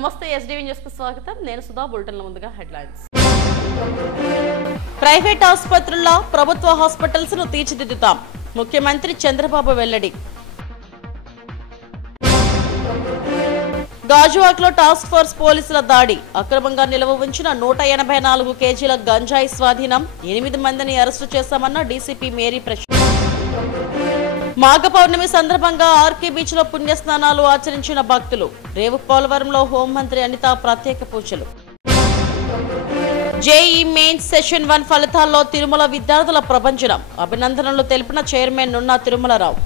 నమస్తే SDV news కు స్వాగతం. నేను సుధా. బులెటిన్ల ముందుగా హెడ్లైన్స్. ప్రైవేట్ ఆసుపత్రుల్లో ప్రభుత్వ హాస్పిటల్స్ ను తీర్చిదిద్దుతాం. ముఖ్యమంత్రి చంద్రబాబు వెల్లడి. గాజువాక్లో టాస్క్ ఫోర్స్ పోలీసుల దాడి. అక్రమంగా నిల్వ ఉంచిన 184 కేజీల గంజాయి స్వాధీనం. 8 మందిని అరెస్టు చేశామన్న డీసీపీ మేరీ ప్రశాంత్. మాఘ పౌర్ణమి సందర్భంగా ఆర్కే బీచ్ లో పుణ్యస్నానాలు ఆచరించిన భక్తులు. రేవు పోలవరంలో హోంమంత్రి అనిత ప్రత్యేక పూజలు. జేఈ మెయిన్స్ సెషన్ 1 ఫలితాల్లో తిరుమల విద్యార్థుల ప్రభంజనం. అభినందనలు తెలిపిన చైర్మన్ నున్నా తిరుమలరావు.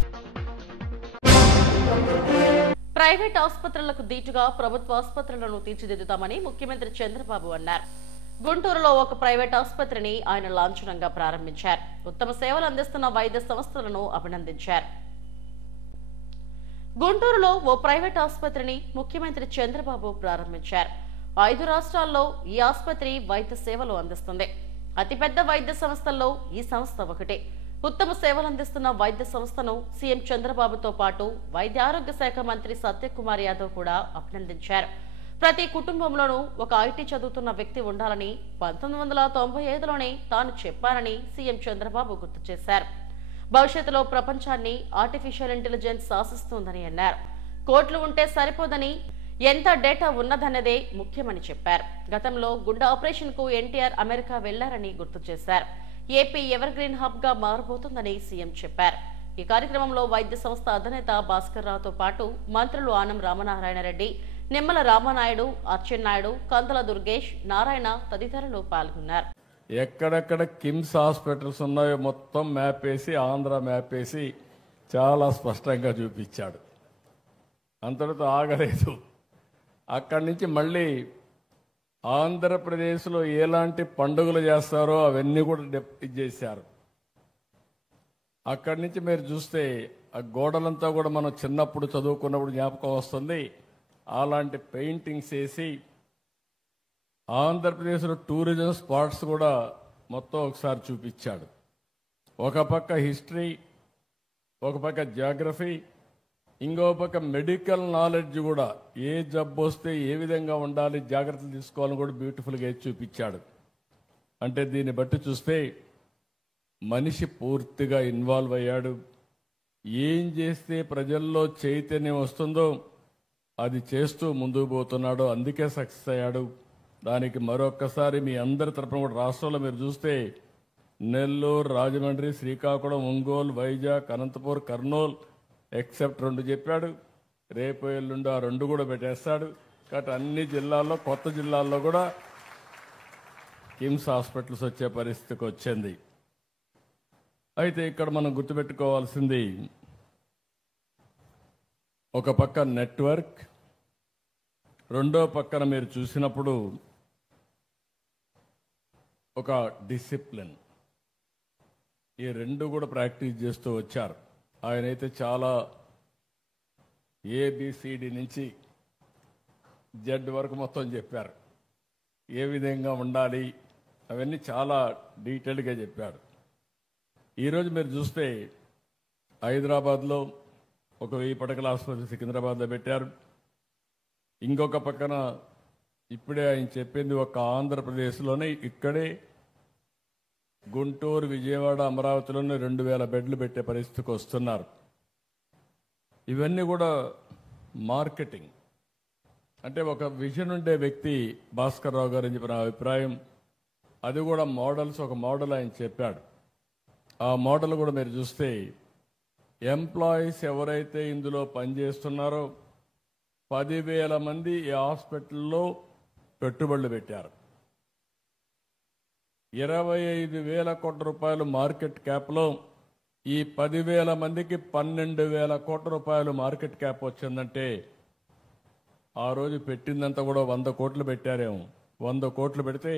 ప్రైవేట్ ఆసుపత్రులకు దీటుగా ప్రభుత్వ ఆసుపత్రులను తీర్చిదిద్దుతామని ముఖ్యమంత్రి చంద్రబాబు అన్నారు. గుంటూరులో ఒక ప్రైవేట్ ఆసుపత్రిని ఆయన లాంఛనంగా ప్రారంభించారు. ఉత్తమ సేవలు అందిస్తున్న వైద్య సంస్థలను అభినందించారు. గుంటూరులో ఓ ప్రైవేట్ ఆసుపత్రిని ముఖ్యమంత్రి చంద్రబాబు ప్రారంభించారు. 5 రాష్ట్రాల్లో ఈ ఆసుపత్రి వైద్య సేవలు అందిస్తుంది. అతిపెద్ద వైద్య సంస్థల్లో ఈ సంస్థ ఒకటి. ఉత్తమ సేవలు అందిస్తున్న వైద్య సంస్థను సీఎం చంద్రబాబుతో పాటు వైద్య ఆరోగ్య శాఖ మంత్రి సత్యకుమార్ యాదవ్ కూడా అభినందించారు. ప్రతి కుటుంబంలోనూ ఒక ఐటీ చదువుతున్న వ్యక్తి ఉండాలని 1995లోనే తాను చెప్పానని సీఎం చంద్రబాబు గుర్తు చేశారు. భవిష్యత్తులో ప్రపంచాన్ని ఆర్టిఫిషియల్ ఇంటెలిజెన్స్ శాసిస్తుందని అన్నారు. కోట్లు ఉంటే సరిపోదని, ఎంత డేటా ఉన్నదన్నదే ముఖ్యమని చెప్పారు. గతంలో గుండె ఆపరేషన్ కు ఎన్టీఆర్ అమెరికా వెళ్లారని గుర్తు చేశారు. ఏపీ ఎవర్ గ్రీన్ హబ్ గా మారబోతుందని సీఎం చెప్పారు. ఈ కార్యక్రమంలో వైద్య సంస్థ అధినేత భాస్కర్ రావుతో పాటు మంత్రులు ఆనం రామనారాయణ రెడ్డి, నిమ్మల రామనాయుడు, అచ్చెన్నాయుడు, కందుల దుర్గేష్, నారాయణ తదితరులు పాల్గొన్నారు. ఎక్కడెక్కడ కిమ్స్ హాస్పిటల్స్ ఉన్నాయో మొత్తం మ్యాప్ వేసి, ఆంధ్ర మ్యాప్ వేసి చాలా స్పష్టంగా చూపించాడు. అంతటితో ఆగలేదు. అక్కడి నుంచి మళ్ళీ ఆంధ్రప్రదేశ్లో ఎలాంటి పండుగలు చేస్తారో అవన్నీ కూడా చేశారు. అక్కడి నుంచి మీరు చూస్తే ఆ గోడలంతా కూడా మనం చిన్నప్పుడు చదువుకున్నప్పుడు జ్ఞాపకం వస్తుంది. అలాంటి పెయింటింగ్స్ వేసి ఆంధ్రప్రదేశ్లో టూరిజం స్పాట్స్ కూడా మొత్తం ఒకసారి చూపించాడు. ఒక పక్క హిస్టరీ, ఒక పక్క జాగ్రఫీ, ఇంకో పక్క మెడికల్ నాలెడ్జ్ కూడా, ఏ జబ్బు వస్తే ఏ విధంగా ఉండాలి, జాగ్రత్తలు తీసుకోవాలని కూడా బ్యూటిఫుల్గా చూపించాడు. అంటే దీన్ని బట్టి చూస్తే మనిషి పూర్తిగా ఇన్వాల్వ్ అయ్యాడు. ఏం చేస్తే ప్రజల్లో చైతన్యం వస్తుందో అది చేస్తూ ముందుకు పోతున్నాడు. అందుకే సక్సెస్ అయ్యాడు. దానికి మరొక్కసారి మీ అందరి తరపున కూడా రాష్ట్రంలో మీరు చూస్తే నెల్లూరు, రాజమండ్రి, శ్రీకాకుళం, ఒంగోలు, వైజాగ్, అనంతపూర్, కర్నూలు ఎక్సెప్ట్ 2 చెప్పాడు. రేపు ఎల్లుండి ఆ 2 కూడా పెట్టేస్తాడు. కాబట్టి అన్ని జిల్లాల్లో, కొత్త జిల్లాల్లో కూడా కిమ్స్ హాస్పిటల్స్ వచ్చే పరిస్థితికి వచ్చింది. అయితే ఇక్కడ మనం గుర్తుపెట్టుకోవాల్సింది, ఒక పక్క నెట్వర్క్, రెండో పక్కన మీరు చూసినప్పుడు ఒక డిసిప్లిన్. ఈ 2 కూడా ప్రాక్టీస్ చేస్తూ వచ్చారు. ఆయనైతే చాలా ఏబిసిడి నుంచి జెడ్ వరకు మొత్తం చెప్పారు. ఏ విధంగా ఉండాలి అవన్నీ చాలా డీటెయిల్గా చెప్పారు. ఈరోజు మీరు చూస్తే హైదరాబాద్లో ఒక 1000 పడకల ఆసుపత్రి సికింద్రాబాద్లో పెట్టారు. ఇంకొక పక్కన ఇప్పుడే ఆయన చెప్పింది ఒక ఆంధ్రప్రదేశ్లోనే ఇక్కడే గుంటూరు, విజయవాడ, అమరావతిలోనే 2000 బెడ్లు పెట్టే పరిస్థితికి వస్తున్నారు. ఇవన్నీ కూడా మార్కెటింగ్. అంటే ఒక విజన్ ఉండే వ్యక్తి భాస్కర్ రావు గారు అని చెప్పిన అభిప్రాయం. అది కూడా మోడల్స్, ఒక మోడల్ ఆయన చెప్పాడు. ఆ మోడల్ కూడా మీరు చూస్తే ఎంప్లాయీస్ ఎవరైతే ఇందులో పనిచేస్తున్నారో 10,000 మంది ఈ హాస్పిటల్లో పెట్టుబడులు పెట్టారు. 25,000 కోట్ల రూపాయలు మార్కెట్ క్యాప్లో ఈ 10,000 మందికి 12,000 కోట్ల రూపాయలు మార్కెట్ క్యాప్ వచ్చిందంటే ఆ రోజు పెట్టిందంతా కూడా 100 కోట్లు పెట్టారేమో. 100 కోట్లు పెడితే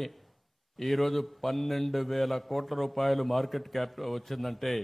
ఈరోజు 12,000 కోట్ల రూపాయలు మార్కెట్ క్యాప్ వచ్చిందంటే.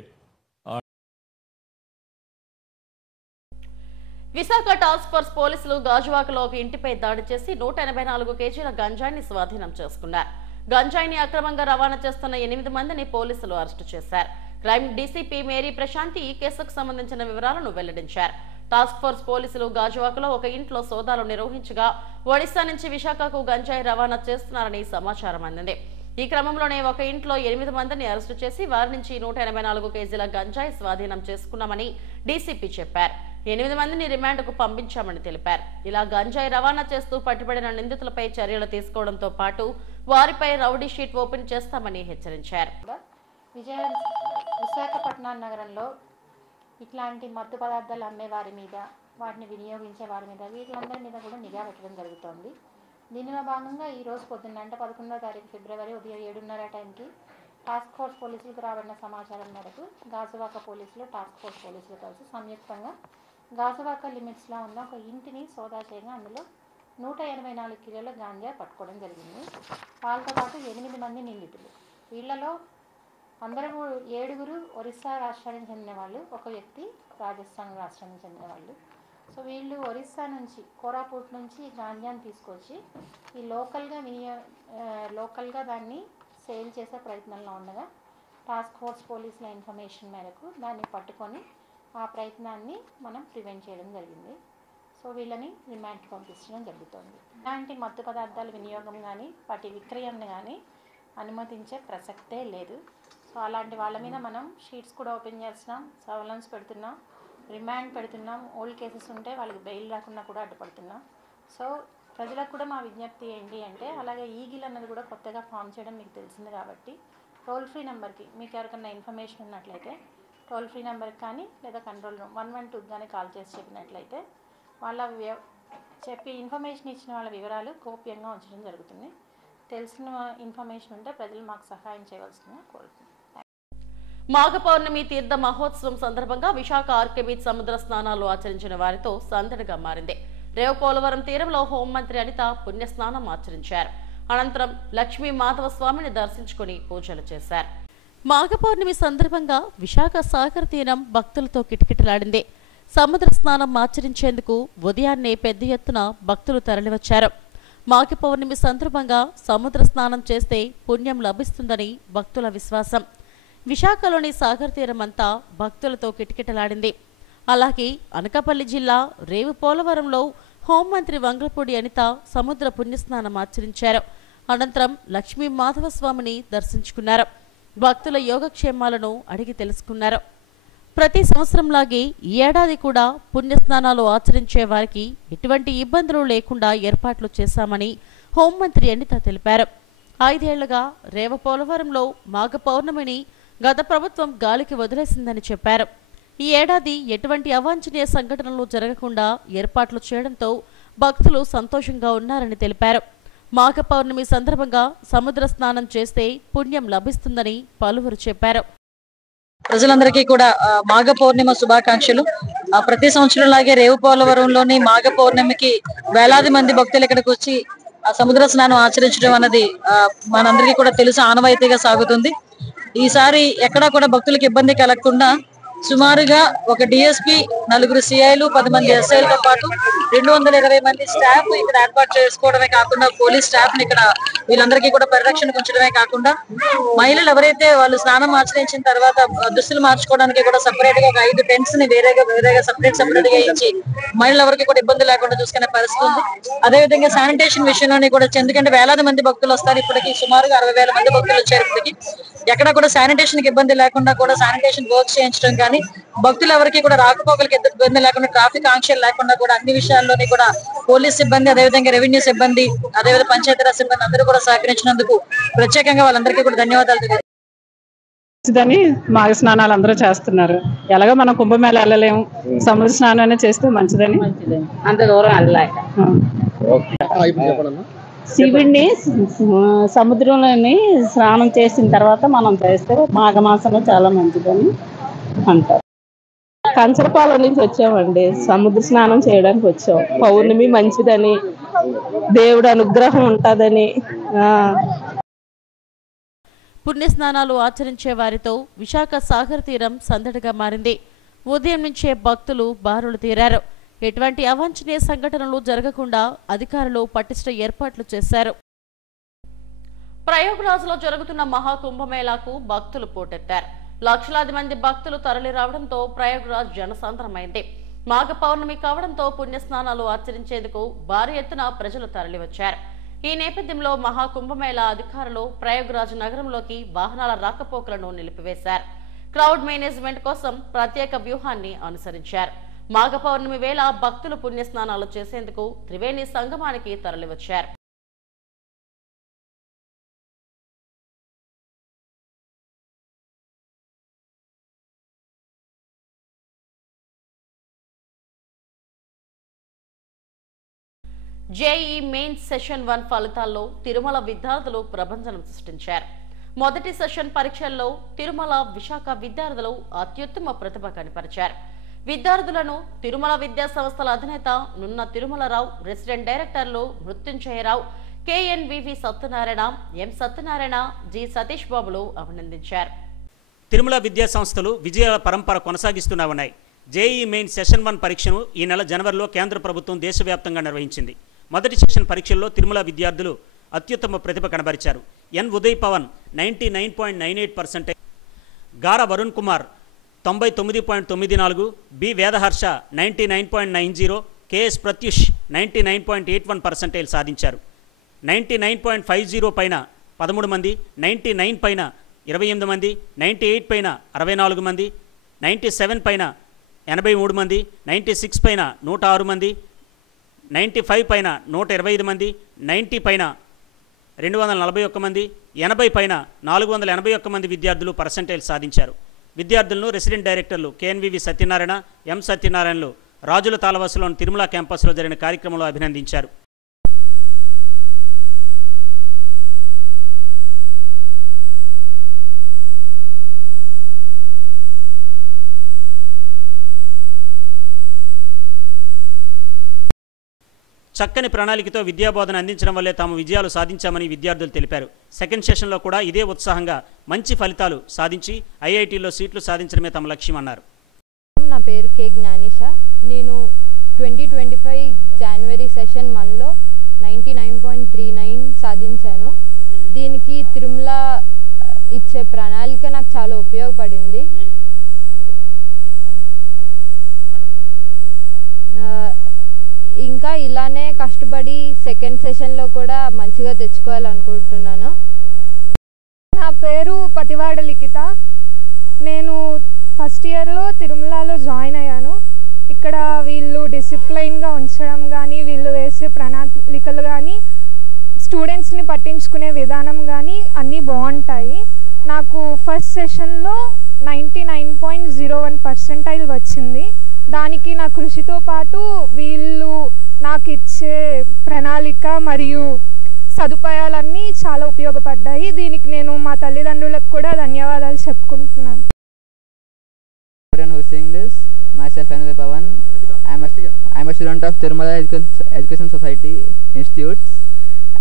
విశాఖ టాస్క్ ఫోర్స్ పోలీసులు గాజువాకలో ఒక ఇంటిపై దాడి చేసి 184 కేజీల గంజాయిని స్వాధీనం చేసుకున్నారు. గంజాయిని అక్రమంగా రవాణా చేస్తున్న 8 మందిని పోలీసులు అరెస్టు చేశారు. క్రైమ్ డీసీపీ మేరీ ప్రశాంత్ ఈ కేసుకు సంబంధించిన వివరాలను వెల్లడించారు. టాస్క్ ఫోర్స్ పోలీసులు గాజువాకలో ఒక ఇంట్లో సోదాలు నిర్వహించగా ఒడిశా నుంచి విశాఖకు గంజాయి రవాణా చేస్తున్నారని సమాచారం అందింది. ఈ క్రమంలోనే ఒక ఇంట్లో 8 మందిని అరెస్టు చేసి వారి నుంచి 184 కేజీల గంజాయి స్వాధీనం చేసుకున్నామని డీసీపీ చెప్పారు. 8 మందిని రిమాండ్కు పంపించామని తెలిపారు. ఇలా గంజాయి రవాణా చేస్తూ పట్టుబడిన నిందితులపై చర్యలు తీసుకోవడంతో పాటు వారిపై రౌడీ షీట్ ఓపెన్ చేస్తామని హెచ్చరించారు. విశాఖపట్నం నగరంలో ఇట్లాంటి మత్తు పదార్థాలు అమ్మే వారి మీద, వాటిని వినియోగించే వారి మీద, వీళ్ళందరి మీద కూడా నిఘా పెట్టడం జరుగుతోంది. దీనిలో భాగంగా ఈరోజు పొద్దున్న అంటే 11వ తారీఖు ఫిబ్రవరి ఉదయం 7:30 టైంకి టాస్క్ ఫోర్స్ పోలీసులకు రాబడిన సమాచారం మేరకు గాజువాక పోలీసులు, టాస్క్ ఫోర్స్ పోలీసులు కలిసి సంయుక్తంగా గాజువాక లిమిట్స్లో ఉన్న ఒక ఇంటిని సోదా చేయగా అందులో 184 కిలోల గాంజా పట్టుకోవడం జరిగింది. వాళ్ళతో పాటు 8 మంది నిందితులు. వీళ్లలో అందరూ 7 ఒరిస్సా రాష్ట్రానికి చెందిన వాళ్ళు, ఒక వ్యక్తి రాజస్థాన్ రాష్ట్రానికి చెందిన వాళ్ళు. సో వీళ్ళు ఒరిస్సా నుంచి, కోరాపుట్ నుంచి గాంజాని తీసుకొచ్చి ఈ లోకల్గా దాన్ని సేల్ చేసే ప్రయత్నంలో ఉండగా టాస్క్ ఫోర్స్ పోలీసుల ఇన్ఫర్మేషన్ మేరకు దాన్ని పట్టుకొని ఆ ప్రయత్నాన్ని మనం ప్రివెంట్ చేయడం జరిగింది. సో వీళ్ళని రిమాండ్కి పంపించడం జరుగుతుంది. ఇలాంటి మత్తు పదార్థాల వినియోగం కానీ వాటి విక్రయాన్ని కానీ అనుమతించే ప్రసక్తే లేదు. సో అలాంటి వాళ్ళ మీద మనం షీట్స్ కూడా ఓపెన్ చేస్తున్నాం, సర్వేలెన్స్ పెడుతున్నాం, రిమాండ్ పెడుతున్నాం. ఓల్డ్ కేసెస్ ఉంటే వాళ్ళకి బెయిల్ రాకుండా కూడా అడ్డుపడుతున్నాం. సో ప్రజలకు కూడా మా విజ్ఞప్తి ఏంటి అంటే, అలాగే ఈగిల్ అన్నది కూడా కొత్తగా ఫామ్ చేయడం మీకు తెలిసింది కాబట్టి టోల్ ఫ్రీ నెంబర్కి మీకు ఎవరికైనా ఇన్ఫర్మేషన్ ఉన్నట్లయితే టోల్ ఫ్రీ నెంబర్కి కానీ లేదా కంట్రోల్ రూమ్ 112 కానీ కాల్ చేసి చెప్పినట్లయితే వాళ్ళ చెప్పి ఇన్ఫర్మేషన్ ఇచ్చిన వాళ్ళ వివరాలు గోప్యంగా ఉంచడం జరుగుతుంది. తెలిసిన ఇన్ఫర్మేషన్ ఉంటే ప్రజలు మాకు సహాయం చేయవలసిందిగా కోరుతున్నాం. మాఘ పౌర్ణమి తీర్థ మహోత్సవం సందర్భంగా విశాఖ ఆర్కే బీచ్ సముద్ర స్నానాలు ఆచరించిన వారితో సందడిగా మారింది. రేవు పోలవరం తీరంలో హోంమంత్రి అనిత పుణ్యస్నానం ఆచరించారు. అనంతరం లక్ష్మీ మాధవ స్వామిని దర్శించుకుని పూజలు చేశారు. మాఘ పౌర్ణమి సందర్భంగా విశాఖ సాగర్ తీరం భక్తులతో కిటకిటలాడింది. సముద్ర స్నానం ఆచరించేందుకు ఉదయాన్నే పెద్ద ఎత్తున భక్తులు తరలివచ్చారు. మాఘ పౌర్ణమి సందర్భంగా సముద్ర స్నానం చేస్తే పుణ్యం లభిస్తుందని భక్తుల విశ్వాసం. విశాఖలోని సాగర్ తీరం అంతా భక్తులతో కిటకిటలాడింది. అలాగే అనకాపల్లి జిల్లా రేవు పోలవరంలో హోంమంత్రి వంగలపూడి అనిత సముద్ర పుణ్యస్నానం ఆచరించారు. అనంతరం లక్ష్మీ మాధవ స్వామిని దర్శించుకున్నారు. భక్తుల యోగక్షేమాలను అడిగి తెలుసుకున్నారు. ప్రతి సంవత్సరంలాగే ఈ ఏడాది కూడా పుణ్యస్నానాలు ఆచరించే వారికి ఎటువంటి ఇబ్బందులు లేకుండా ఏర్పాట్లు చేశామని హోంమంత్రి అనిత తెలిపారు. 5 ఏళ్లుగా రేవ పోలవరంలో మాఘ పౌర్ణమిని గత ప్రభుత్వం గాలికి వదిలేసిందని చెప్పారు. ఈ ఏడాది ఎటువంటి అవాంఛనీయ సంఘటనలు జరగకుండా ఏర్పాట్లు చేయడంతో భక్తులు సంతోషంగా ఉన్నారని తెలిపారు. మాఘ పౌర్ణమి సందర్భంగా సముద్ర స్నానం చేస్తే పుణ్యం లభిస్తుందని పలువురు చెప్పారు. ప్రజలందరికీ కూడా మాఘ పౌర్ణిమ శుభాకాంక్షలు. ప్రతి సంవత్సరంలాగే రేవు పోలవరంలోని మాఘ పౌర్ణమికి వేలాది మంది భక్తులు ఇక్కడికి వచ్చి సముద్ర స్నానం ఆచరించడం అన్నది మనందరికీ కూడా తెలుసు, ఆనవాయితీగా సాగుతుంది. ఈసారి ఎక్కడా కూడా భక్తులకు ఇబ్బంది కలగకుండా సుమారుగా ఒక డిఎస్పీ, 4 సిఐలు, 10 మంది ఎస్ఐలతో పాటు 220 మంది స్టాఫ్ ఇక్కడ ఏర్పాటు చేసుకోవడమే కాకుండా పోలీస్ స్టాఫ్ ని ఇక్కడ వీళ్ళందరికీ కూడా పరిరక్షణకు ఉంచడమే కాకుండా మహిళలు ఎవరైతే వాళ్ళు స్నానం ఆచరించిన తర్వాత దుస్తులు మార్చుకోవడానికి కూడా సపరేట్ గా ఒక 5 టెంట్స్ ని వేరేగా సపరేట్ గా ఇచ్చి మహిళలు ఎవరికి కూడా ఇబ్బంది లేకుండా చూసుకునే పరిస్థితి ఉంది. అదేవిధంగా శానిటేషన్ విషయంలోని కూడా, ఎందుకంటే వేలాది మంది భక్తులు వస్తారు, ఇప్పటికి సుమారుగా 60,000 మంది భక్తులు వచ్చారు. ఇప్పటికి ఎక్కడ కూడా శానిటేషన్ కి ఇబ్బంది లేకుండా కూడా శానిటేషన్ వర్క్ చేయించడం కానీ, భక్తులు ఎవరికి కూడా రాకపోకలకి ఇబ్బంది లేకుండా, ట్రాఫిక్ ఆంక్షలు లేకుండా కూడా అన్ని విషయాల్లోని కూడా పోలీస్ సిబ్బంది, అదేవిధంగా రెవెన్యూ సిబ్బంది, అదేవిధంగా పంచాయతీరాజ్ సిబ్బంది అందరూ కూడా సహకరించినందుకు ప్రత్యేకంగా వాళ్ళందరికీ కూడా ధన్యవాదాలు. మంచిదని మాఘ స్నానాలు అందరూ చేస్తున్నారు. ఎలాగో మనం కుంభమేళ వెళ్ళలేము, సముద్ర స్నానం చేస్తే మంచిదని అంత దూరం వెళ్ళలేక శివుడిని సముద్రంలోని స్నానం చేసిన తర్వాత మనం చేస్తే మాఘమాసంలో చాలా మంచిదని అంటారు. కంచరపాలెం నుంచి వచ్చామండి, సముద్ర స్నానం చేయడానికి వచ్చాం. పౌర్ణమి మంచిదని, దేవుడు అనుగ్రహం ఉంటుందని. పుణ్యస్నానాలు ఆచరించే వారితో విశాఖ సాగర్ తీరం సందడిగా మారింది. ఉదయం నుంచే భక్తులు బారులు తీరారు. ఎటువంటి అవాంఛనీయ సంఘటనలు జరగకుండా అధికారులు పటిష్ట ఏర్పాట్లు చేశారు. ప్రయాగ్రాజ్లో జరుగుతున్న మహాకుంభమేళాకు భక్తులు పోటెత్తారు. లక్షలాది మంది భక్తులు తరలి రావడంతో ప్రయాగ్రాజ్ జనసాంద్రమైంది. మాఘ పౌర్ణమి కావడంతో పుణ్యస్నానాలు ఆచరించేందుకు భారీ ఎత్తున ప్రజలు తరలివచ్చారు. ఈ నేపథ్యంలో మహాకుంభమేళా అధికారులు ప్రయాగ్రాజ్ నగరంలోకి వాహనాల రాకపోకలను నిలిపివేశారు. క్రౌడ్ మేనేజ్మెంట్ కోసం ప్రత్యేక వ్యూహాన్ని అనుసరించారు. మాఘ పౌర్ణమి వేళ భక్తులు పుణ్యస్నానాలు చేసేందుకు త్రివేణి సంగమానికి తరలివచ్చారు. జేఈ మెయిన్స్ సెషన్ 1 ఫలితాల్లో తిరుమల విద్యార్థులు ప్రభంజనం సృష్టించారు. మొదటి సెషన్ పరీక్షల్లో తిరుమల విశాఖ విద్యార్థులు అత్యుత్తమ ప్రతిభ కనపరిచారు. విద్యార్థులను తిరుమల విద్యా సంస్థల అధినేత నున్న తిరుమలరావు, రెసిడెంట్ డైరెక్టర్లు మృత్యుంజయరావు, కేఎన్వివి సత్యనారాయణ, ఎం సత్యనారాయణ, జి సతీష్ బాబులు అభినందించారు. తిరుమల విద్యా సంస్థలు విజయాల పరంపర కొనసాగిస్తూనే ఉన్నాయి. జేఈ మెయిన్ సెషన్ 1 పరీక్షను ఈ నెల జనవరిలో కేంద్ర ప్రభుత్వం దేశవ్యాప్తంగా నిర్వహించింది. మొదటి సెషన్ పరీక్షల్లో తిరుమల విద్యార్థులు అత్యుత్తమ ప్రతిభ కనబరిచారు. ఎన్ ఉదయ్ పవన్ 99.98%, గార వరుణ్ కుమార్ 99.94, బి వేదహర్ష 99.90, కేఎస్ ప్రత్యుష్ 99.81% సాధించారు. 99.50 పైన 13 మంది, 99 పైన 28 మంది, 98 పైన 64 మంది, 97 పైన 83 మంది, 96 పైన 106 మంది, 95 పైన 125 మంది, 90 పైన 241 మంది, 80 పైన 481 మంది విద్యార్థులు పర్సెంటేజ్ సాధించారు. విద్యార్థులను రెసిడెంట్ డైరెక్టర్లు కేఎన్వివి సత్యనారాయణ, ఎం సత్యనారాయణలు రాజుల తాళవలసలోని తిరుమల క్యాంపస్లో జరిగిన కార్యక్రమంలో అభినందించారు. చక్కని ప్రణాళికతో విద్యాబోధన అందించడం వల్లే తాము విజయాలు సాధించామని విద్యార్థులు తెలిపారు. సెకండ్ సెషన్లో కూడా ఇదే ఉత్సాహంగా మంచి ఫలితాలు సాధించి ఐఐటీలో సీట్లు సాధించడమే తమ లక్ష్యం అన్నారు. నా పేరు కే జ్ఞానిష. నేను 2025 జనవరి సెషన్ 1లో 99.39 సాధించాను. దీనికి తిరుమల ఇచ్చే ప్రణాళిక నాకు చాలా ఉపయోగపడింది. ఇంకా ఇలానే కష్టపడి సెకండ్ సెషన్లో కూడా మంచిగా తెచ్చుకోవాలనుకుంటున్నాను. నా పేరు పతివాడ లిఖిత. నేను ఫస్ట్ ఇయర్లో తిరుమలలో జాయిన్ అయ్యాను. ఇక్కడ వీళ్ళు డిసిప్లైన్గా ఉంచడం కానీ, వీళ్ళు వేసే ప్రణాళికలు కానీ, స్టూడెంట్స్ని పట్టించుకునే విధానం కానీ అన్నీ బాగుంటాయి. నాకు ఫస్ట్ సెషన్లో 99.01% వచ్చింది. దానికి నా కృషితో పాటు వీళ్ళు నాకు ఇచ్చే ప్రణాళిక మరియు సదుపాయాలన్నీ చాలా ఉపయోగపడ్డాయి. దీనికి నేను మా తల్లిదండ్రులకు కూడా ధన్యవాదాలు చెప్పుకుంటున్నాను. Myself Anuday Pavan. I am a student of Tirumala Education Society Institutes.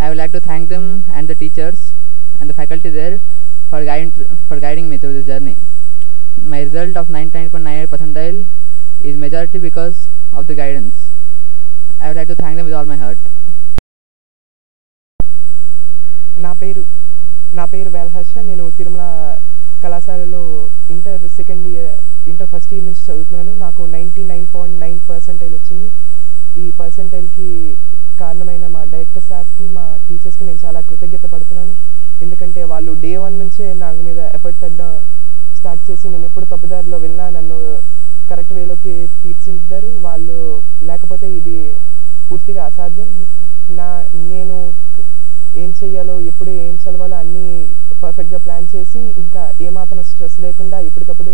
I would like to thank them and the teachers and the faculty there for guiding me through this journey. My result of 99.98% is majority because of the guidance. I would like to thank them with all my heart. నా పేరు వేదహర్ష. నేను తిరుమల కళాశాలలో inter first year నుంచి చదువుతున్నాను. నాకు 99.9% వచ్చింది. ఈ పర్సెంటైల్కి కారణమైన మా డైరెక్టర్ సార్స్కి, మా టీచర్స్కి నేను చాలా కృతజ్ఞత పడుతున్నాను. ఎందుకంటే వాళ్ళు డే 1 నుంచే నాకు మీద ఎఫర్ట్ పెట్టడం స్టార్ట్ చేసి నేను ఎప్పుడు తప్పుదారిలో వెళ్ళినా నన్ను కరెక్ట్ వేలోకి తీర్చిదిద్దారు. వాళ్ళు లేకపోతే ఇది పూర్తిగా అసాధ్యం. నేను ఏం చెయ్యాలో, ఎప్పుడు ఏం చదవాలో అన్నీ పర్ఫెక్ట్గా ప్లాన్ చేసి, ఇంకా ఏమాత్రం స్ట్రెస్ లేకుండా ఎప్పటికప్పుడు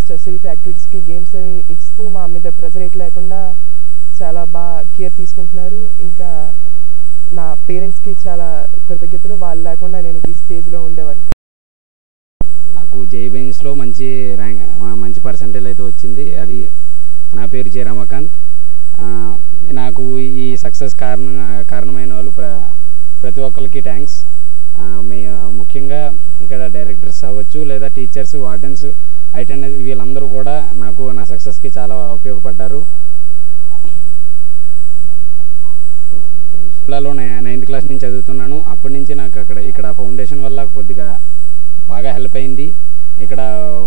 స్ట్రెస్ రిలీఫ్ యాక్టివిటీస్కి గేమ్స్ ఇస్తూ మా మీద ప్రెజర్ లేకుండా చాలా బాగా కేర్ తీసుకుంటున్నారు. ఇంకా నా పేరెంట్స్కి చాలా కృతజ్ఞతలు. వాళ్ళు లేకుండా నేను ఈ స్టేజ్లో ఉండేవాడిని. నాకు జేఈ మెయిన్స్లో మంచి పర్సెంటేజ్ అయితే వచ్చింది. అది నా పేరు జే రమాకాంత్. నాకు ఈ సక్సెస్ కారణమైన వాళ్ళు ప్రతి ఒక్కరికి థ్యాంక్స్. ముఖ్యంగా ఇక్కడ డైరెక్టర్స్ అవ్వచ్చు, లేదా టీచర్స్, వార్డెన్స్, అటెండెన్స్, వీళ్ళందరూ కూడా నాకు నా సక్సెస్కి చాలా ఉపయోగపడ్డారు. స్కూల్లో 9th క్లాస్ నుంచి చదువుతున్నాను. అప్పటి నుంచి నాకు ఇక్కడ ఫౌండేషన్ వల్ల కొద్దిగా బాగా హెల్ప్ అయింది. ఇక్కడ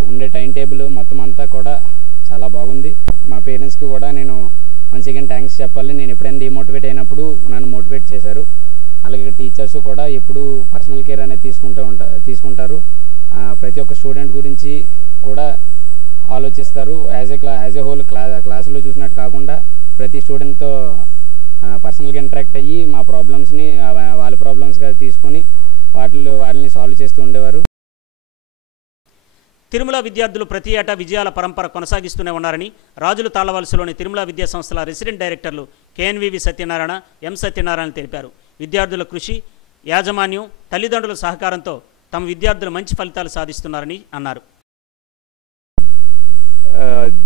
ఉండే టైం టేబుల్ మొత్తం అంతా కూడా చాలా బాగుంది. మా పేరెంట్స్కి కూడా నేను వన్స్ అగైన్ థ్యాంక్స్ చెప్పాలి. నేను ఎప్పుడైనా డిమోటివేట్ అయినప్పుడు నన్ను మోటివేట్ చేశారు. అలాగే టీచర్స్ కూడా ఎప్పుడు పర్సనల్ కేర్ అనేది తీసుకుంటారు. ప్రతి ఒక్క స్టూడెంట్ గురించి కూడా ఆలోచిస్తారు. యాజ్ ఏ హోల్ క్లాసులో చూసినట్టు కాకుండా ప్రతి స్టూడెంట్తో పర్సనల్గా ఇంటరాక్ట్ అయ్యి మా ప్రాబ్లమ్స్ని వాళ్ళ ప్రాబ్లమ్స్గా తీసుకొని వాటిని సాల్వ్ చేస్తూ ఉండేవారు. తిరుమల విద్యార్థులు ప్రతి ఏటా విజయాల పరంపర కొనసాగిస్తూనే ఉన్నారని రాజుల తాళవలసలోని తిరుమల విద్యా సంస్థల రెసిడెంట్ డైరెక్టర్లు కేఎన్వివి సత్యనారాయణ, ఎం సత్యనారాయణ తెలిపారు. విద్యార్థుల కృషి, యాజమాన్యం, తల్లిదండ్రుల సహకారంతో తమ విద్యార్థులు మంచి ఫలితాలు సాధిస్తున్నారని అన్నారు.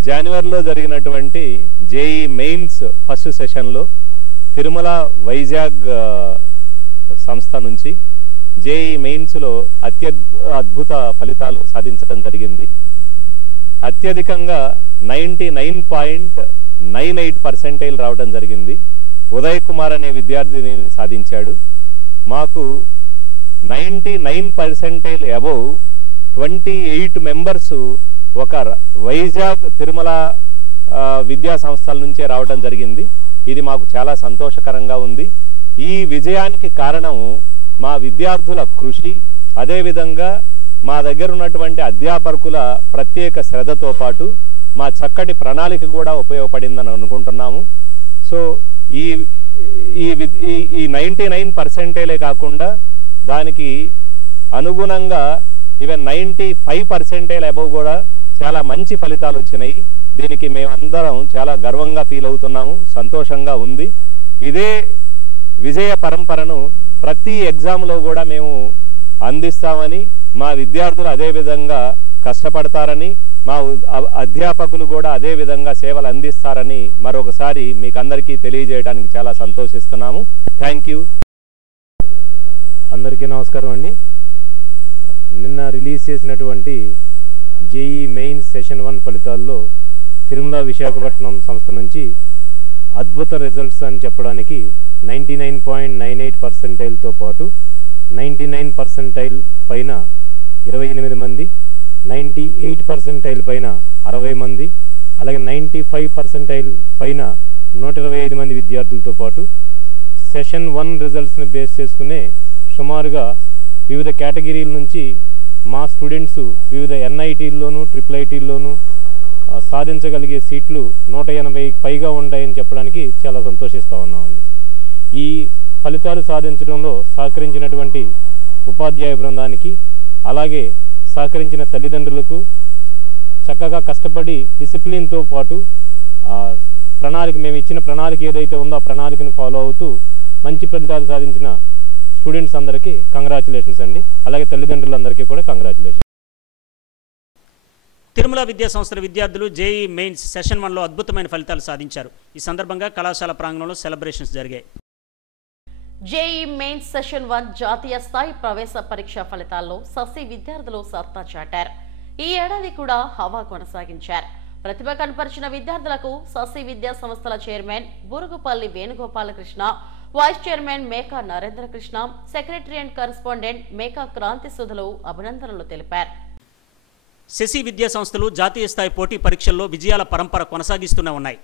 జనవరిలో జరిగినటువంటి జేఈ మెయిన్స్ ఫస్ట్ సెషన్లో తిరుమల వైజాగ్ సంస్థ నుంచి జేఈ మెయిన్స్లో అద్భుత ఫలితాలు సాధించడం జరిగింది. అత్యధికంగా 99.98% రావడం జరిగింది. ఉదయ్ కుమార్ అనే విద్యార్థిని సాధించాడు. మాకు 99% అబోవ్ 28 మెంబర్స్ ఒక వైజాగ్ తిరుమల విద్యా సంస్థల నుంచే రావడం జరిగింది. ఇది మాకు చాలా సంతోషకరంగా ఉంది. ఈ విజయానికి కారణం మా విద్యార్థుల కృషి, అదేవిధంగా మా దగ్గర ఉన్నటువంటి అధ్యాపకుల ప్రత్యేక శ్రద్ధతో పాటు మా చక్కటి ప్రణాళిక కూడా ఉపయోగపడిందని అనుకుంటున్నాము. సో ఈ 99% కాకుండా దానికి అనుగుణంగా ఈవెన్ 95% అబవ్ కూడా చాలా మంచి ఫలితాలు వచ్చినాయి. దీనికి మేమందరం చాలా గర్వంగా ఫీల్ అవుతున్నాము, సంతోషంగా ఉంది. ఇదే విజయ పరంపరను ప్రతి ఎగ్జామ్లో కూడా మేము అందిస్తామని, మా విద్యార్థులు అదేవిధంగా కష్టపడతారని, మా అధ్యాపకులు కూడా అదేవిధంగా సేవలు అందిస్తారని మరొకసారి మీకు అందరికీ తెలియజేయడానికి చాలా సంతోషిస్తున్నాము. Thank you. అందరికీ నమస్కారం అండి. నిన్న రిలీజ్ చేసినటువంటి జేఈ మెయిన్స్ సెషన్ 1 ఫలితాల్లో తిరుమల విశాఖపట్నం సంస్థ నుంచి అద్భుత రిజల్ట్స్ అని చెప్పడానికి 99.98%తో పాటు 99% పైన 28 మంది, 98% పైన 60 మంది, అలాగే 95% పైన 125 మంది విద్యార్థులతో పాటు సెషన్ 1 రిజల్ట్స్ని బేస్ చేసుకునే సుమారుగా వివిధ కేటగిరీల నుంచి మా స్టూడెంట్స్ వివిధ ఎన్ఐటీల్లోనూ ట్రిపుల్ సాధించగలిగే సీట్లు 180 పైగా ఉంటాయని చెప్పడానికి చాలా సంతోషిస్తూ ఉన్నామండి. ఈ ఫలితాలు సాధించడంలో సహకరించినటువంటి ఉపాధ్యాయ బృందానికి, అలాగే సహకరించిన తల్లిదండ్రులకు, చక్కగా కష్టపడి డిసిప్లిన్తో పాటు మేము ఇచ్చిన ప్రణాళిక ఏదైతే ఉందో ఆ ప్రణాళికను ఫాలో అవుతూ మంచి ఫలితాలు సాధించిన స్టూడెంట్స్ అందరికీ కంగ్రాచులేషన్స్ అండి. అలాగే తల్లిదండ్రులందరికీ కూడా కంగ్రాచులేషన్స్. తిరుమల విద్యా సంస్థల విద్యార్థులు జేఈ మెయిన్స్ సెషన్ 1లో అద్భుతమైన ఫలితాలు సాధించారు. ఈ సందర్భంగా కళాశాల ప్రాంగణంలో సెలబ్రేషన్స్ జరిగాయి. జేఈ మెయిన్స్ సెషన్ 1 జాతీయ స్థాయి ప్రవేశ పరీక్ష ఫలితాల్లో ససి విద్యార్థులు సత్తా చాటారు. ఈ ఏడాది కూడా హవా కొనసాగించారు. ప్రతిభ కనపరిచిన విద్యార్థులకు ససి విద్యా సంస్థల chairman Burugupalli Venugopalakrishna, vice chairman Meka Narendrakrishna, secretary and correspondent Meka Kranthi సుధులు అభినందనలు తెలిపారు. శశి విద్యా సంస్థలు జాతీయ స్థాయి పోటీ పరీక్షల్లో విజయాల పరంపర కొనసాగిస్తూనే ఉన్నాయి.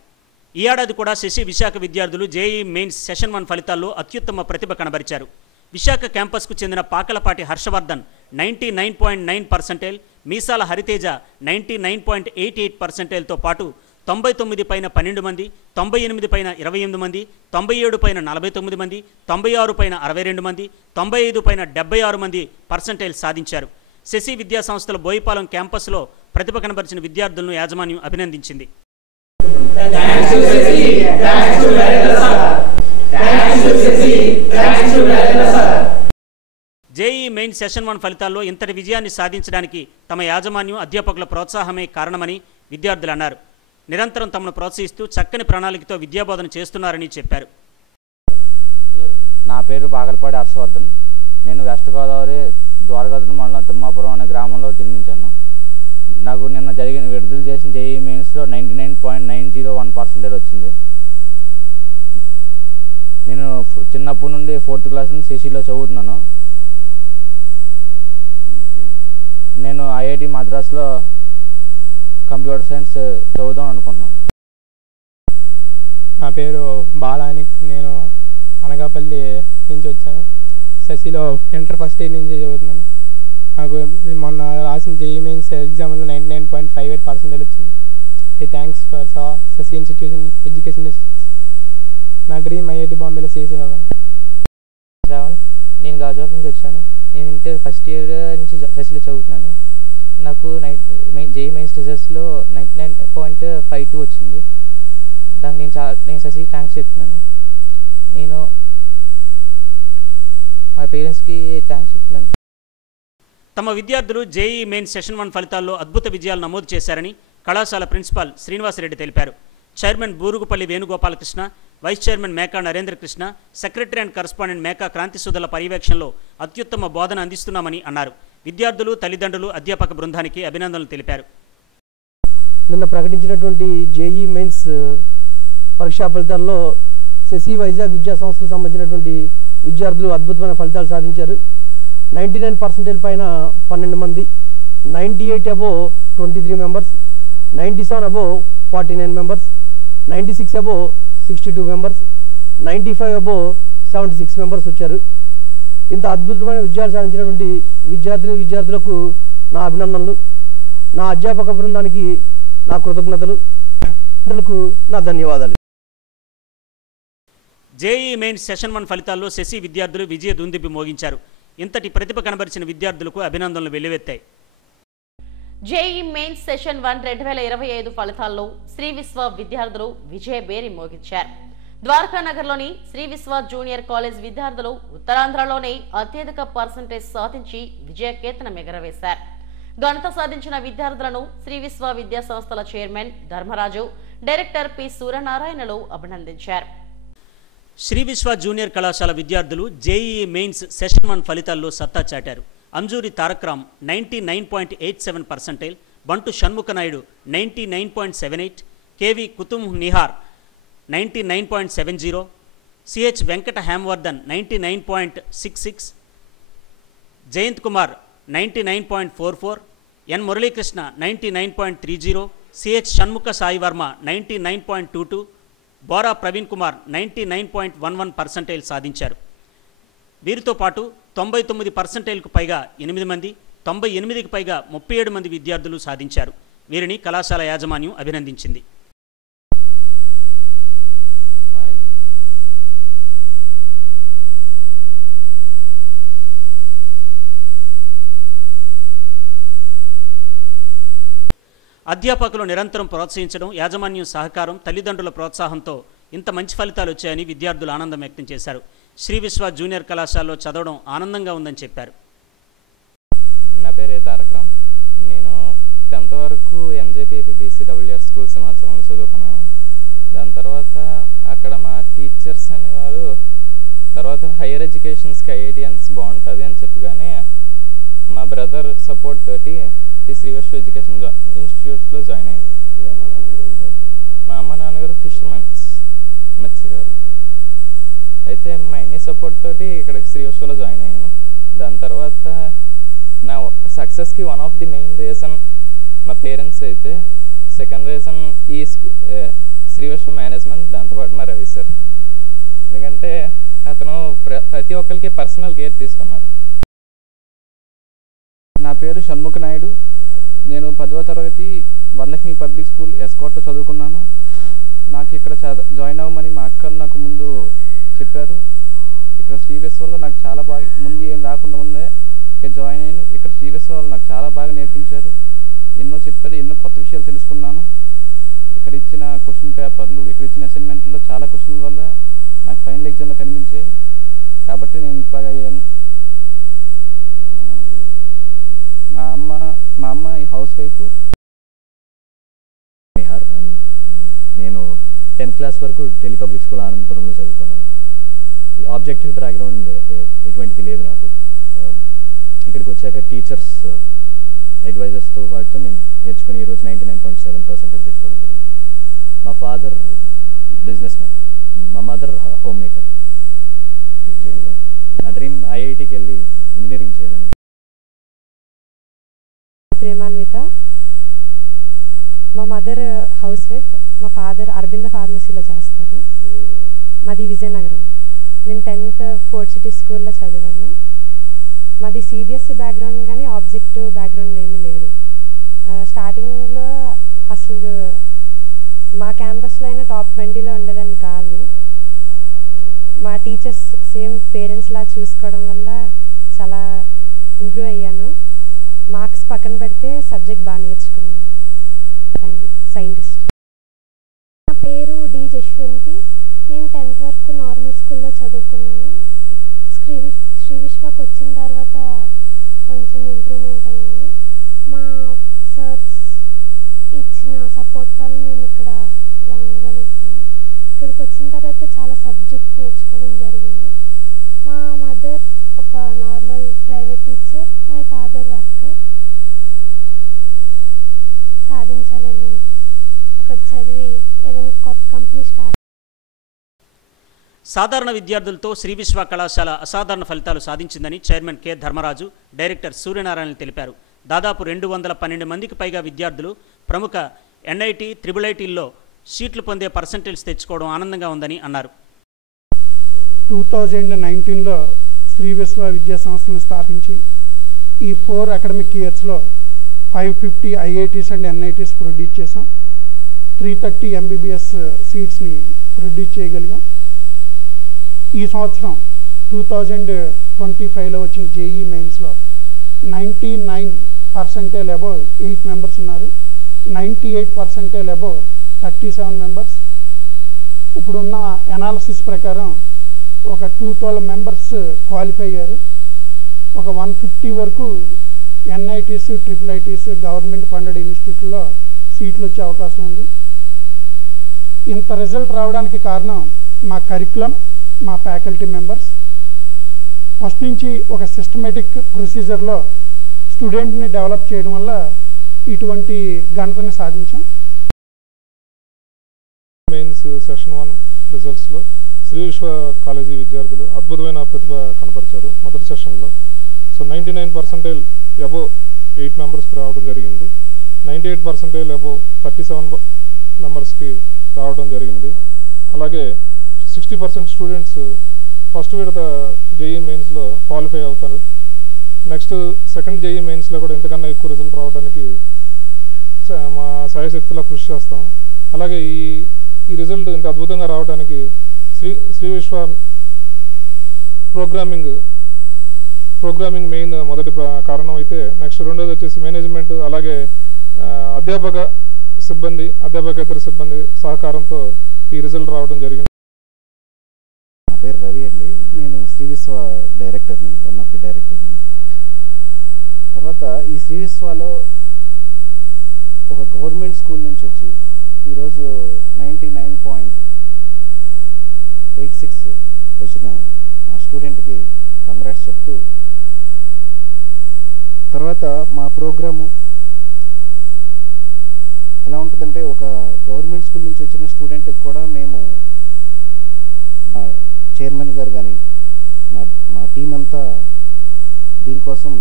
ఈ ఏడాది కూడా శశి విశాఖ విద్యార్థులు జేఈ మెయిన్స్ సెషన్ 1 ఫలితాల్లో అత్యుత్తమ ప్రతిభ కనబరిచారు. విశాఖ క్యాంపస్కు చెందిన పాకలపాటి హర్షవర్ధన్ 99.9%, మీసాల హరితేజ 99.88%తో పాటు 99 పైన 12 మంది, 98 పైన 28 మంది, 97 పైన 49 మంది, 96 పైన 62 మంది, 95 పైన 76 మంది పర్సెంటేజ్ సాధించారు. శశి విద్యా సంస్థల బోయిపాలెం క్యాంపస్లో ప్రతిభ కనబరిచిన విద్యార్థులను యాజమాన్యం అభినందించింది. జేఈ మెయిన్ సెషన్ 1 ఫలితాల్లో ఇంతటి విజయాన్ని సాధించడానికి తమ యాజమాన్యం, అధ్యాపకుల ప్రోత్సాహమే కారణమని విద్యార్థులు అన్నారు. నిరంతరం తమను ప్రోత్సహిస్తూ చక్కని ప్రణాళికతో విద్యాబోధన చేస్తున్నారని చెప్పారు. నా పేరు పాకలపాటి హర్షవర్ధన్. నేను వెస్ట్ గోదావరి ద్వారకాదుర్గ మండలం తిమ్మాపురం అనే గ్రామంలో జన్మించాను. నాకు నిన్న విడుదల చేసిన జేఈ మెయిన్స్లో 99.901% వచ్చింది. నేను చిన్నప్పటి నుండి 4th క్లాస్ నుండి శశిలో చదువుతున్నాను. నేను ఐఐటి మద్రాసులో కంప్యూటర్ సైన్స్ చదువుదాం అనుకుంటున్నాను. నా పేరు బాలాని, నేను అనకాపల్లి నుంచి వచ్చాను. శశిలో ఇంటర్ ఫస్ట్ ఇయర్ నుంచి చదువుతున్నాను. నాకు మొన్న రాసిన జేఈ మెయిన్స్ ఎగ్జామ్లో 99.58% వచ్చింది. I thanks for Sashi institution education institutes. నా డ్రీమ్ ఐఐటి బాంబేలో చేసేవాళ్ళం. రావణ్, నేను గాజువాక నుంచి వచ్చాను. నేను ఇంటర్ ఫస్ట్ ఇయర్ నుంచి శశిలో చదువుతున్నాను. నాకు జేఈ మెయిన్స్ రిజల్ట్స్లో 99.52 వచ్చింది. దానికి నేను శశికి థ్యాంక్స్ చెప్తున్నాను. నేను మా పేరెంట్స్కి థ్యాంక్స్ చెప్తున్నాను. తమ విద్యార్థులు జేఈ మెయిన్ సెషన్ 1 ఫలితాల్లో అద్భుత విజయాలు నమోదు చేశారని కళాశాల ప్రిన్సిపాల్ శ్రీనివాసరెడ్డి తెలిపారు. Chairman Burugupalli Venugopalakrishna, vice chairman Meka Narendrakrishna, secretary and correspondent Meka క్రాంతిసుధల పర్యవేక్షణలో అత్యుత్తమ బోధన అందిస్తున్నామని అన్నారు. విద్యార్థులు, తల్లిదండ్రులు, అధ్యాపక బృందానికి అభినందనలు తెలిపారు. నిన్న ప్రకటించినటువంటి జేఈ మెయిన్స్ పరీక్షా ఫలితాల్లో శశి వైజాగ్ విద్యా సంస్థలకు సంబంధించినటువంటి విద్యార్థులు అద్భుతమైన ఫలితాలు సాధించారు. 99% పైన 12 మంది, 98 above 23 members, 97 above 49 members, 96 above 62 members, 95 above 76 members వచ్చారు. ఇంత అద్భుతమైన విజయాలు సాధించినటువంటి విద్యార్థులకు నా అభినందనలు. నా అధ్యాపక బృందానికి నా కృతజ్ఞతలు, నా ధన్యవాదాలు. జేఈ మెయిన్ సెషన్ 1 ఫలితాల్లో శశి విద్యార్థులు విజయ దుందుబి మోగించారు. ఇంతటి ప్రతిభ కనబరిచిన విద్యార్థులకు అభినందనలు వెల్లువెత్తాయి. జేఈ మెయిన్ సెషన్ 1 2025 ఫలితాల్లో శ్రీ విశ్వ విద్యార్థులు విజయబేరి మోగించారు. ద్వారకానగర్లోని శ్రీ విశ్వ జూనియర్ కాలేజ్ విద్యార్థులు ఉత్తరాంధ్రలోనే అత్యధిక పర్సంటేజ్ సాధించి విజయకేతనం ఎగరవేశారు. ఘనత సాధించిన విద్యార్థులను శ్రీ విశ్వ విద్యా సంస్థల చైర్మన్ ధర్మరాజు, డైరెక్టర్ పి సూర్యనారాయణలు అభినందించారు. శ్రీ విశ్వ జూనియర్ కళాశాల విద్యార్థులు జేఈ మెయిన్స్ సెషన్ 1 ఫలితాల్లో సత్తా చాటారు. అంజూరి తారక్రామ్ 99.87%, బంటు షణ్ముఖనాయుడు 99.78, కేవి కుతుమ్ నిహార్ 99.70, సిహెచ్ వెంకట హేమవర్ధన్ 99.66, జయంత్ కుమార్ 99.44, ఎన్ మురళీకృష్ణ 99.30, సిహెచ్ షణ్ముఖ సాయి వర్మ 99.22, బోరా ప్రవీణ్ కుమార్ 99.11% సాధించారు. వీరితో పాటు 99%కు పైగా 8 మంది, 98కి పైగా 37 మంది విద్యార్థులు సాధించారు. వీరిని కళాశాల యాజమాన్యం అభినందించింది. అధ్యాపకులు నిరంతరం ప్రోత్సహించడం, యాజమాన్యం సహకారం, తల్లిదండ్రుల ప్రోత్సాహంతో ఇంత మంచి ఫలితాలు వచ్చాయని విద్యార్థులు ఆనందం వ్యక్తం చేశారు. శ్రీ విశ్వ జూనియర్ కళాశాలలో చదవడం ఆనందంగా ఉందని చెప్పారు. నా పేరు తారక్రామ్. నేను 10th వరకు MJPAPBCWR స్కూల్ సింహాచలంలో చదువుకున్నాను. దాని తర్వాత అక్కడ మా టీచర్స్ అనేవారు తర్వాత హైయర్ ఎడ్యుకేషన్స్కి ఐఐటియన్స్ బాగుంటుంది అని చెప్పగానే మా బ్రదర్ సపోర్ట్ తోటి ఈ శ్రీ విశ్వ ఎడ్యుకేషన్ ఇన్స్టిట్యూట్స్లో జాయిన్ అయ్యాను. మా అమ్మ నాన్నగారు ఫిషర్మెన్స్, మత్స్యగారు. అయితే మా అన్ని సపోర్ట్ తోటి ఇక్కడ శ్రీ విశ్వలో జాయిన్ అయ్యాను. దాని తర్వాత నా సక్సెస్కి one of the main reason మా పేరెంట్స్ అయితే, సెకండ్ రీజన్ ఈ శ్రీ విశ్వ మేనేజ్మెంట్, దాంతోపాటు మా రవి సార్. ఎందుకంటే అతను ప్రతి ఒక్కరికి పర్సనల్ కేర్ తీసుకున్నారు. నా పేరు షణ్ముఖ నాయుడు. నేను 10వ తరగతి వరలక్ష్మి పబ్లిక్ స్కూల్ ఎస్కోట్లో చదువుకున్నాను. నాకు ఇక్కడ జాయిన్ అవ్వమని మా అక్కలు నాకు ముందు చెప్పారు. ఇక్కడ శ్రీ విశ్వలో నాకు చాలా బాగా, ముందు ఏం రాకుండా ముందే ఇక్కడ జాయిన్ అయ్యాను. ఇక్కడ శ్రీ విశ్వలో నాకు చాలా బాగా నేర్పించారు, ఎన్నో చెప్పారు, ఎన్నో కొత్త విషయాలు తెలుసుకున్నాను. ఇక్కడ ఇచ్చిన క్వశ్చన్ పేపర్లు, ఇక్కడ ఇచ్చిన అసైన్మెంట్లో చాలా క్వశ్చన్ల వల్ల నాకు ఫైనల్ ఎగ్జామ్లో కనిపించాయి. కాబట్టి నేను బాగా అయ్యాను. మా అమ్మ హౌస్ వైఫ్. నిహార్. నేను 10th క్లాస్ వరకు ఢిల్లీ పబ్లిక్ స్కూల్ ఆనందపురంలో చదువుకున్నాను. ఆబ్జెక్టివ్ బ్యాక్గ్రౌండ్ ఎటువంటిది లేదు నాకు. ఇక్కడికి వచ్చాక టీచర్స్ అడ్వైజర్స్తో వాటితో నేను నేర్చుకుని ఈరోజు 99.7% తెచ్చుకోవడం జరిగింది. మా ఫాదర్ బిజినెస్ మ్యాన్, మా మదర్ హోమ్ మేకర్. నా డ్రీమ్ ఐఐటికి వెళ్ళి ఇంజనీరింగ్ చేయాలని. ప్రేమాన్విత. మా మదర్ హౌస్ వైఫ్. మా ఫాదర్ అరబింద ఫార్మసీలో చేస్తారు. మాది విజయనగరం. నేను 10th ఫోర్ట్ సిటీ స్కూల్లో చదివాను. మాది సిబిఎస్ఈ బ్యాక్గ్రౌండ్ కానీ ఆబ్జెక్టివ్ బ్యాక్గ్రౌండ్ ఏమీ లేదు. స్టార్టింగ్లో అసలు మా క్యాంపస్లో అయినా టాప్ 20లో ఉండేదాన్ని కాదు. మా టీచర్స్ సేమ్ పేరెంట్స్లా చూసుకోవడం వల్ల చాలా ఇంప్రూవ్ అయ్యాను. మార్క్స్ పక్కన పెడితే సబ్జెక్ట్ బాగా నేర్చుకున్నాను. సైంటిస్ట్. నా పేరు డి జశ్వంతి. నేను 10th వరకు నార్మల్ స్కూల్లో చదువుకున్నాను. శ్రీ విశ్వకు వచ్చిన తర్వాత కొంచెం ఇంప్రూవ్మెంట్ అయింది. మా సార్స్ ఇచ్చిన సపోర్ట్ వల్ల మేము ఇక్కడ ఇలా ఉండగలుగుతున్నాము. ఇక్కడికి వచ్చిన తర్వాత చాలా సబ్జెక్ట్ నేర్చుకోవడం జరిగింది. మా మదర్ ఒక normal private teacher, my father worker. సాధించాలని అక్కడ చదివి ఏదైనా కొత్త కంపెనీ స్టార్ట్. సాధారణ విద్యార్థులతో శ్రీ విశ్వ కళాశాల అసాధారణ ఫలితాలు సాధించిందని chairman K Dharmaraju, director Suryanarayana తెలిపారు. దాదాపు 212 మందికి పైగా విద్యార్థులు ప్రముఖ ఎన్ఐటి, ట్రిపుల్ఐటీల్లో సీట్లు పొందే పర్సంటేజ్ తెచ్చుకోవడం ఆనందంగా ఉందని అన్నారు. 2019లో శ్రీ విశ్వ విద్యా సంస్థలను స్థాపించి ఈ 4 అకాడమిక్ ఇయర్స్లో 550 ఐఐటీస్ అండ్ ఎన్ఐటీస్ ప్రొడ్యూస్ చేసాం. 330 ఎంబీబీఎస్ సీట్స్ని ప్రొడ్యూస్ చేయగలిగాం. ఈ సంవత్సరం 2025లో వచ్చిన జేఈ మెయిన్స్లో 99% అబోవ్ 8 మెంబర్స్ ఉన్నారు. 98% అబోవ్ 37 మెంబర్స్. ఇప్పుడున్న అనాలిసిస్ ప్రకారం ఒక 212 మెంబర్స్ క్వాలిఫై అయ్యారు. ఒక 150 వరకు NITs, triple ITs, government funded ఇన్స్టిట్యూట్లో సీట్లు వచ్చే అవకాశం ఉంది. ఇంత రిజల్ట్ రావడానికి కారణం మా కరికులం, మా ఫ్యాకల్టీ మెంబర్స్. ఫస్ట్ నుంచి ఒక సిస్టమేటిక్ ప్రొసీజర్లో స్టూడెంట్ని డెవలప్ చేయడం వల్ల ఇటువంటి ఘనతని సాధించాం. మెయిన్స్ సెషన్ 1 రిజల్ట్స్లో శ్రీ విశ్వ కాలేజీ విద్యార్థులు అద్భుతమైన ప్రతిభ కనపరిచారు మొదటి సెషన్లో. సో 99% అబోవ్ 8 మెంబర్స్కి రావడం జరిగింది. 98% అబోవ్ 37 మెంబర్స్కి రావడం జరిగింది. అలాగే 60% స్టూడెంట్స్ ఫస్ట్ విడత జేఈ మెయిన్స్లో క్వాలిఫై అవుతారు. నెక్స్ట్ సెకండ్ జేఈ మెయిన్స్లో కూడా ఇంతకన్నా ఎక్కువ రిజల్ట్ రావడానికి మా సాయశక్తిలో కృషి చేస్తాం. అలాగే ఈ రిజల్ట్ ఇంత అద్భుతంగా రావడానికి శ్రీ విశ్వ ప్రోగ్రామింగ్ మెయిన్ మొదటి కారణం అయితే, నెక్స్ట్ రెండోది వచ్చేసి మేనేజ్మెంట్, అలాగే అధ్యాపకేతర సిబ్బంది సహకారంతో ఈ రిజల్ట్ రావడం జరిగింది. నా పేరు రవి అండి. నేను శ్రీ విశ్వ డైరెక్టర్ని, వన్ ఆఫ్ ది డైరెక్టర్ని. తర్వాత ఈ శ్రీ విశ్వలో ఒక గవర్నమెంట్ స్కూల్ నుంచి వచ్చి ఈరోజు 99.86 వచ్చిన మా స్టూడెంట్కి కంగ్రాట్స్ చెప్తూ, తర్వాత మా ప్రోగ్రాము ఎలా ఉంటుందంటే, ఒక గవర్నమెంట్ స్కూల్ నుంచి వచ్చిన స్టూడెంట్కి కూడా మేము మా చైర్మన్ గారు కానీ మా టీం అంతా దీనికోసం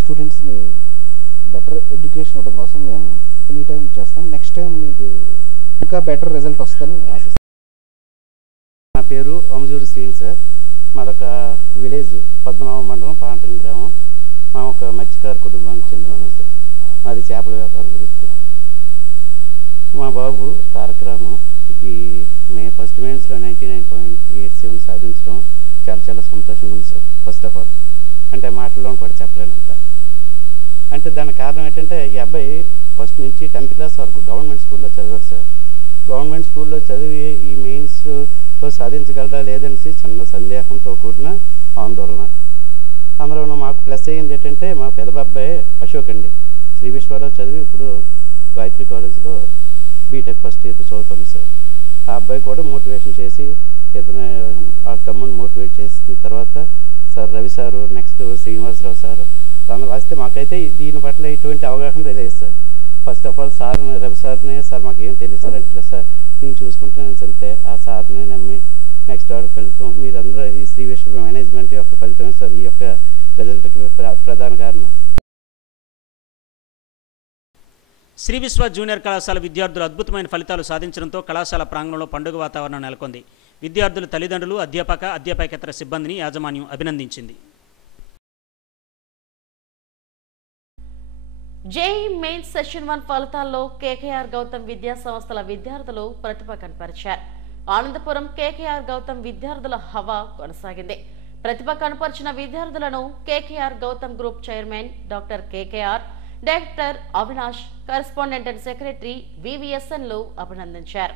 స్టూడెంట్స్ని బెటర్ ఎడ్యుకేషన్ ఇవ్వడం కోసం మేము ఎనీ టైం చేస్తాం. నెక్స్ట్ టైం మీకు ఇంకా బెటర్ రిజల్ట్ వస్తుందని ఆశిస్తాం. నా పేరు అమజూరి శ్రీని సార్. మాదొక విలేజ్ పద్మనాభ మండలం పాంటని గ్రామం. మా ఒక మత్స్యకార కుటుంబానికి చెందిన సార్. మాది చేపల వ్యాపారం వృత్తి. మా బాబు తారకరాము ఈ ఫస్ట్ మెయిన్స్లో 99.87 సాధించడం చాలా సంతోషంగా ఉంది సార్. ఫస్ట్ ఆఫ్ ఆల్ అంటే మాటల్లో కూడా చెప్పలేనంత. అంటే దానికి కారణం ఏంటంటే, ఈ అబ్బాయి ఫస్ట్ నుంచి 10th క్లాస్ వరకు గవర్నమెంట్ స్కూల్లో చదివాడు సార్. గవర్నమెంట్ స్కూల్లో చదివి ఈ మెయిన్స్లో సాధించగలరా లేదనేసి చిన్న సందేహంతో కూడిన ఆందోళన. అందులో మాకు ప్లస్ అయ్యింది ఏంటంటే, మా పెద్ద అబ్బాయి అశోక్ అండి శ్రీ విశ్వలో చదివి ఇప్పుడు గాయత్రి కాలేజ్లో బీటెక్ ఫస్ట్ ఇయర్ చదువుతుంది సార్. ఆ అబ్బాయి కూడా మోటివేషన్ చేసి ఇతను వాళ్ళ తమ్ముడిని మోటివేట్ చేసిన తర్వాత sir Ravi sir, next Srinivasarao sir అందరూ వస్తే మాకైతే దీని పట్ల ఇటువంటి అవగాహన లేదు sir. First of all sir Ravi సార్ని, సార్ మాకు ఏం తెలియదు సార్ అంటే, సార్ నేను చూసుకుంటున్నాను అంటే ఆ సార్ని నమ్మి నెక్స్ట్ వాడు ఫలితం మీరందరూ ఈ శ్రీ విశ్వ మేనేజ్మెంట్ యొక్క ఫలితమే సార్ ఈ యొక్క రిజల్ట్కి ప్రధాన కారణం. శ్రీ విశ్వ జూనియర్ కళాశాల విద్యార్థులు అద్భుతమైన ఫలితాలు సాధించడంతో కళాశాల ప్రాంగణంలో పండుగ వాతావరణం నెలకొంది. విద్యార్థుల తల్లిదండ్రులు, అధ్యాపకేతర సిబ్బందిని యాజమాన్యం అభినందించింది. జేఈ మెయిన్స్ సెషన్ 1 ఫలితాల్లో కేకేఆర్ గౌతమ్ విద్యా సంస్థల విద్యార్థులు ప్రతిభ కనపరిచారు. ఆనందపురం కేకేఆర్ గౌతమ్ విద్యార్థుల హవా కొనసాగింది. ప్రతిభ కనపరిచిన విద్యార్థులను KKR Gautam group chairman doctor KKR, director Avinash, correspondent and secretary వివిఎస్ఎన్లు అభినందించారు.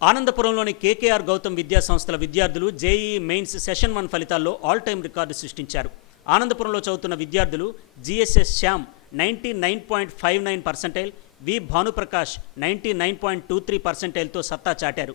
ఆనందపురంలోని కేకేఆర్ గౌతమ్ విద్యా సంస్థల విద్యార్థులు జేఈ మెయిన్స్ సెషన్ 1 ఫలితాల్లో ఆల్ టైమ్ రికార్డు సృష్టించారు. ఆనందపురంలో చదువుతున్న విద్యార్థులు జిఎస్ఎస్ శ్యామ్ 99.59%, వి భానుప్రకాష్ 99.23%తో సత్తా చాటారు.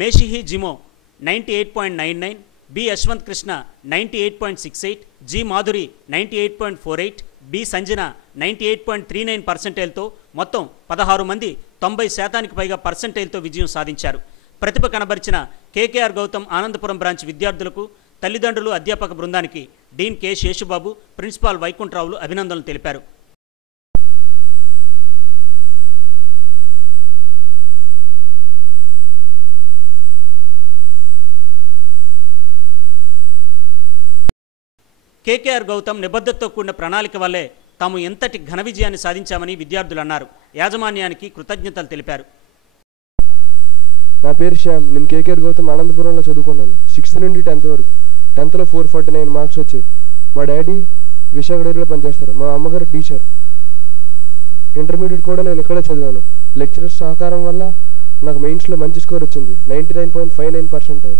మేషిహి జిమో 98.99, B Yashwanth Krishna 98.68, G Madhuri 98.48, B Sanjana 98.39%తో మొత్తం 16 మంది 90% పైగా పర్సెంటేజ్తో విజయం సాధించారు. ప్రతిభ కనబరిచిన కేకేఆర్ గౌతమ్ ఆనందపురం బ్రాంచ్ విద్యార్థులకు, తల్లిదండ్రులు, అధ్యాపక బృందానికి డీన్ కె శేషుబాబు, ప్రిన్సిపాల్ వైకుంఠరావులు అభినందనలు తెలిపారు. కేకేఆర్ గౌతమ్ నిబద్ధతతో కూడిన ప్రణాళిక వల్లే తాము ఎంతటి ఘన విజయాన్ని సాధించామని విద్యార్థులు అన్నారు. యాజమాన్యానికి కృతజ్ఞతలు తెలిపారు. నా పేరు శ్యామ్. నేను కేకేఆర్ గౌతమ్ ఆనందపురంలో చదువుకున్నాను. 6th నుండి 10th వరకు. 10thలో 449 మార్క్స్ వచ్చాయి. మా డాడీ విశాఖ డైరీలో పనిచేస్తారు. మా అమ్మగారు టీచర్. ఇంటర్మీడియట్ కూడా నేను ఇక్కడే చదివాను. లెక్చరర్స్ సహకారం వల్ల నాకు మెయిన్స్లో మంచి స్కోర్ వచ్చింది, 99.59%.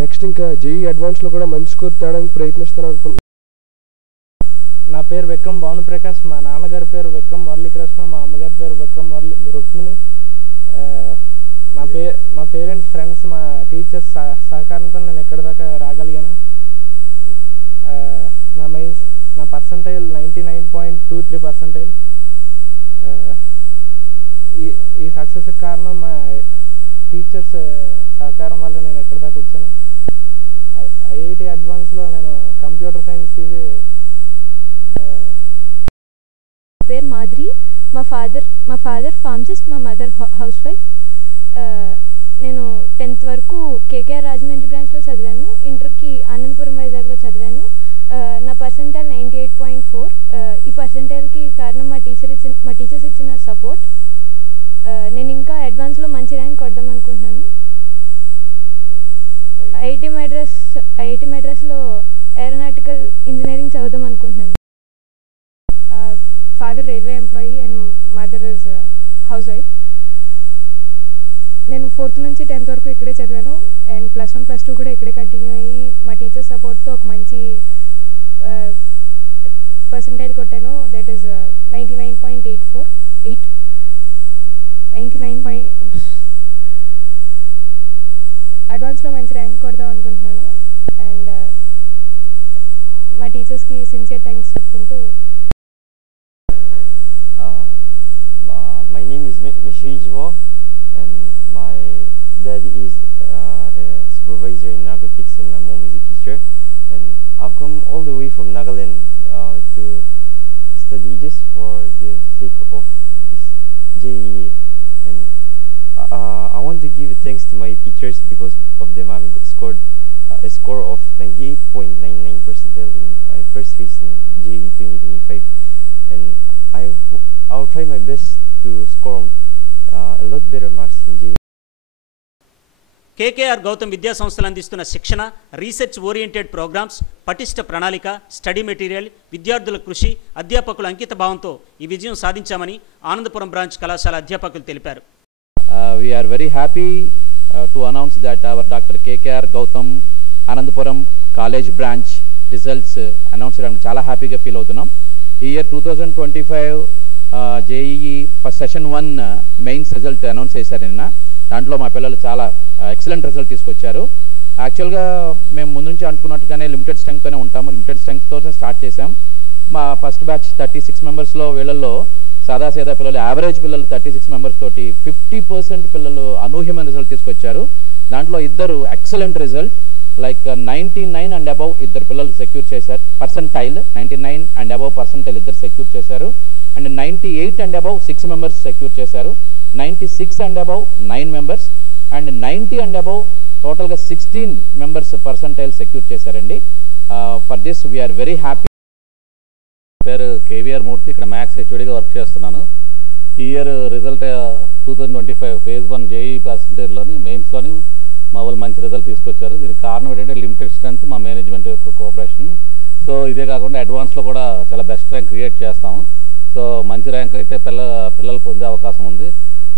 నెక్స్ట్ ఇంకా జేఈ అడ్వాన్స్లో కూడా మంచి స్కోర్ తేడానికి ప్రయత్నిస్తాను అనుకుంటున్నాను. నా పేరు విక్రమ్ భానుప్రకాష్. మా నాన్నగారి పేరు విక్రమ్ మురళీకృష్ణ, మా అమ్మగారి పేరు విక్రమ్ రుక్మిణి. మా పేరెంట్స్, ఫ్రెండ్స్, మా టీచర్స్ సహకారంతో నేను ఎక్కడి దాకా రాగలిగాను. నా పర్సంటైల్ 99.23%. ఈ సక్సెస్కి కారణం మా టీచర్స్ సహకారం వల్ల నేను ఎక్కడి దాకా వచ్చాను. ఐఐటి అడ్వాన్స్లో నేను కంప్యూటర్ సైన్స్ తీసి. పేరు మాధురి. మా ఫాదర్ ఫార్మసిస్ట్, మా మదర్ హౌస్ వైఫ్. నేను 10th వరకు కేకేఆర్ రాజమండ్రి బ్రాంచ్లో చదివాను. ఇంటర్కి ఆనందపురం వైజాగ్లో చదివాను. నా పర్సెంటైల్ 98.4. ఈ పర్సెంటైల్కి కారణం మా టీచర్స్ ఇచ్చిన సపోర్ట్. నేను ఇంకా అడ్వాన్స్లో మంచి ర్యాంక్ కొడదాం అనుకుంటున్నాను. ఐఐటి మెడ్రాస్లో ఏరోనాటికల్ ఇంజనీరింగ్ చదువుదాం అనుకుంటున్నాను. Father railway employee and mother is house wife. నేను 4th నుంచి 10th వరకు ఇక్కడే చదివాను అండ్ +1 +2 కూడా ఇక్కడే కంటిన్యూ అయ్యి మా టీచర్ సపోర్ట్తో ఒక మంచి పర్సెంటైల్ కొట్టాను. That is 99.848. 99. అడ్వాన్స్లో మంచి ర్యాంక్ కొడదాం అనుకుంటున్నాను అండ్ మా టీచర్స్కి సిన్సియర్ థ్యాంక్స్ చెప్పుకుంటూ. My name is Mishi Jimo and my dad is a supervisor in narcotics and my mom is a teacher, and I've come all the way from Nagaland to study just for the sake of this JEE, and I want to give thanks to my teachers. Because of them I've scored a score of 98.99% in my first phase in JEE 2025, and I'll try my best to score a lot better marks in JEE. KKR Gautam విద్యా సంస్థలు అందిస్తున్న శిక్షణ, research oriented programmes, పటిష్ట ప్రణాళిక, study material, విద్యార్థుల కృషి, అధ్యాపకుల అంకిత భావంతో ఈ విజయం సాధించామని ఆనందపురం బ్రాంచ్ కళాశాల అధ్యాపకులు తెలిపారు. We are very happy to announce that our Dr. KKR Gautam Anandapuram College branch results announced చేయడానికి చాలా హ్యాపీగా ఫీల్ అవుతున్నాం. ఈ year 2025 JEE first session 1 mains result announce చేశారు నిన్న. దాంట్లో మా పిల్లలు చాలా ఎక్సలెంట్ రిజల్ట్ తీసుకొచ్చారు. యాక్చువల్గా మేము ముందు నుంచి అనుకున్నట్టుగానే లిమిటెడ్ స్ట్రెంగ్త్తోనే ఉంటాము. లిమిటెడ్ స్ట్రెంగ్త్తో స్టార్ట్ చేసాం. మా ఫస్ట్ బ్యాచ్ 36 మెంబర్స్లో వీళ్ళల్లో సాదాసీదా పిల్లలు, యావరేజ్ పిల్లలు 36 మెంబర్స్ తోటి 50% పిల్లలు అనూహ్యమైన రిజల్ట్ తీసుకొచ్చారు. దాంట్లో 2 excellent result. Like 99 and above ఇద్దరు పిల్లలు సెక్యూర్ చేశారు, పర్సెంటైల్ 99 అండ్ అబవ్ పర్సెంటైల్ ఇద్దరు సెక్యూర్ చేశారు. And 98 and above 6 members secure చేశారు. 96 and above 9 members and 90 and above టోటల్గా 16 మెంబర్స్ పర్సెంటైల్ సెక్యూర్ చేశారండి. For this we are very happy. పేరు కేవీఆర్ మూర్తి, ఇక్కడ మ్యాథ్స్ హెచ్ఓడిగా వర్క్ చేస్తున్నాను. ఈ ఇయర్ రిజల్ట్ 2025 ఫేజ్ 1 జేఈ పర్సెంటేజ్లోని మెయిన్స్లోని మా వాళ్ళు మంచి రిజల్ట్ తీసుకొచ్చారు. దీనికి కారణం ఏంటంటే లిమిటెడ్ స్ట్రెంత్, మా మేనేజ్మెంట్ యొక్క కోఆపరేషన్. సో ఇదే కాకుండా అడ్వాన్స్లో కూడా చాలా బెస్ట్ ర్యాంక్ క్రియేట్ చేస్తాము. సో మంచి ర్యాంక్ అయితే పిల్లలు పొందే అవకాశం ఉంది.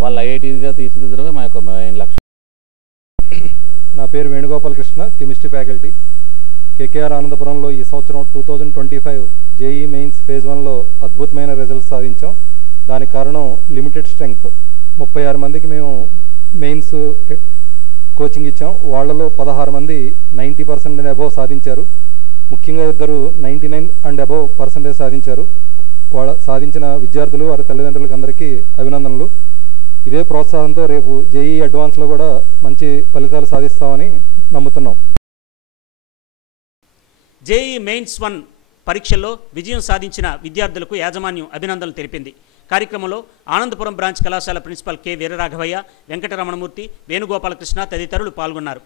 వాళ్ళు ఐఐటీగా తీర్చిదిద్దడమే మా యొక్క మెయిన్ లక్ష్యం. నా పేరు వేణుగోపాలకృష్ణ, కెమిస్ట్రీ ఫ్యాకల్టీ, కేకేఆర్ ఆనందపురంలో. ఈ సంవత్సరం 2025 జేఈ మెయిన్స్ ఫేజ్ 1లో అద్భుతమైన రిజల్ట్స్ సాధించాం. దానికి కారణం లిమిటెడ్ స్ట్రెంగ్త్. 36 మందికి మేము మెయిన్స్ కోచింగ్ ఇచ్చాం. వాళ్ళలో 16 మంది 90% అండ్ అబవ్ సాధించారు. ముఖ్యంగా ఇద్దరు 99 అండ్ అబవ్ పర్సెంటేజ్ సాధించారు. వాళ్ళ సాధించిన విద్యార్థులు వారి తల్లిదండ్రులకు అందరికీ అభినందనలు. ఇదే ప్రోత్సాహంతో రేపు జేఈ అడ్వాన్స్లో కూడా మంచి ఫలితాలు సాధిస్తామని నమ్ముతున్నాం. జేఈ మెయిన్స్ 1 పరీక్షల్లో విజయం సాధించిన విద్యార్థులకు యాజమాన్యం అభినందనలు తెలిపింది. కార్యక్రమంలో ఆనందపురం బ్రాంచ్ కళాశాల ప్రిన్సిపల్ కె వీరరాఘవయ్య, వెంకటరమణమూర్తి, వేణుగోపాలకృష్ణ తదితరులు పాల్గొన్నారు.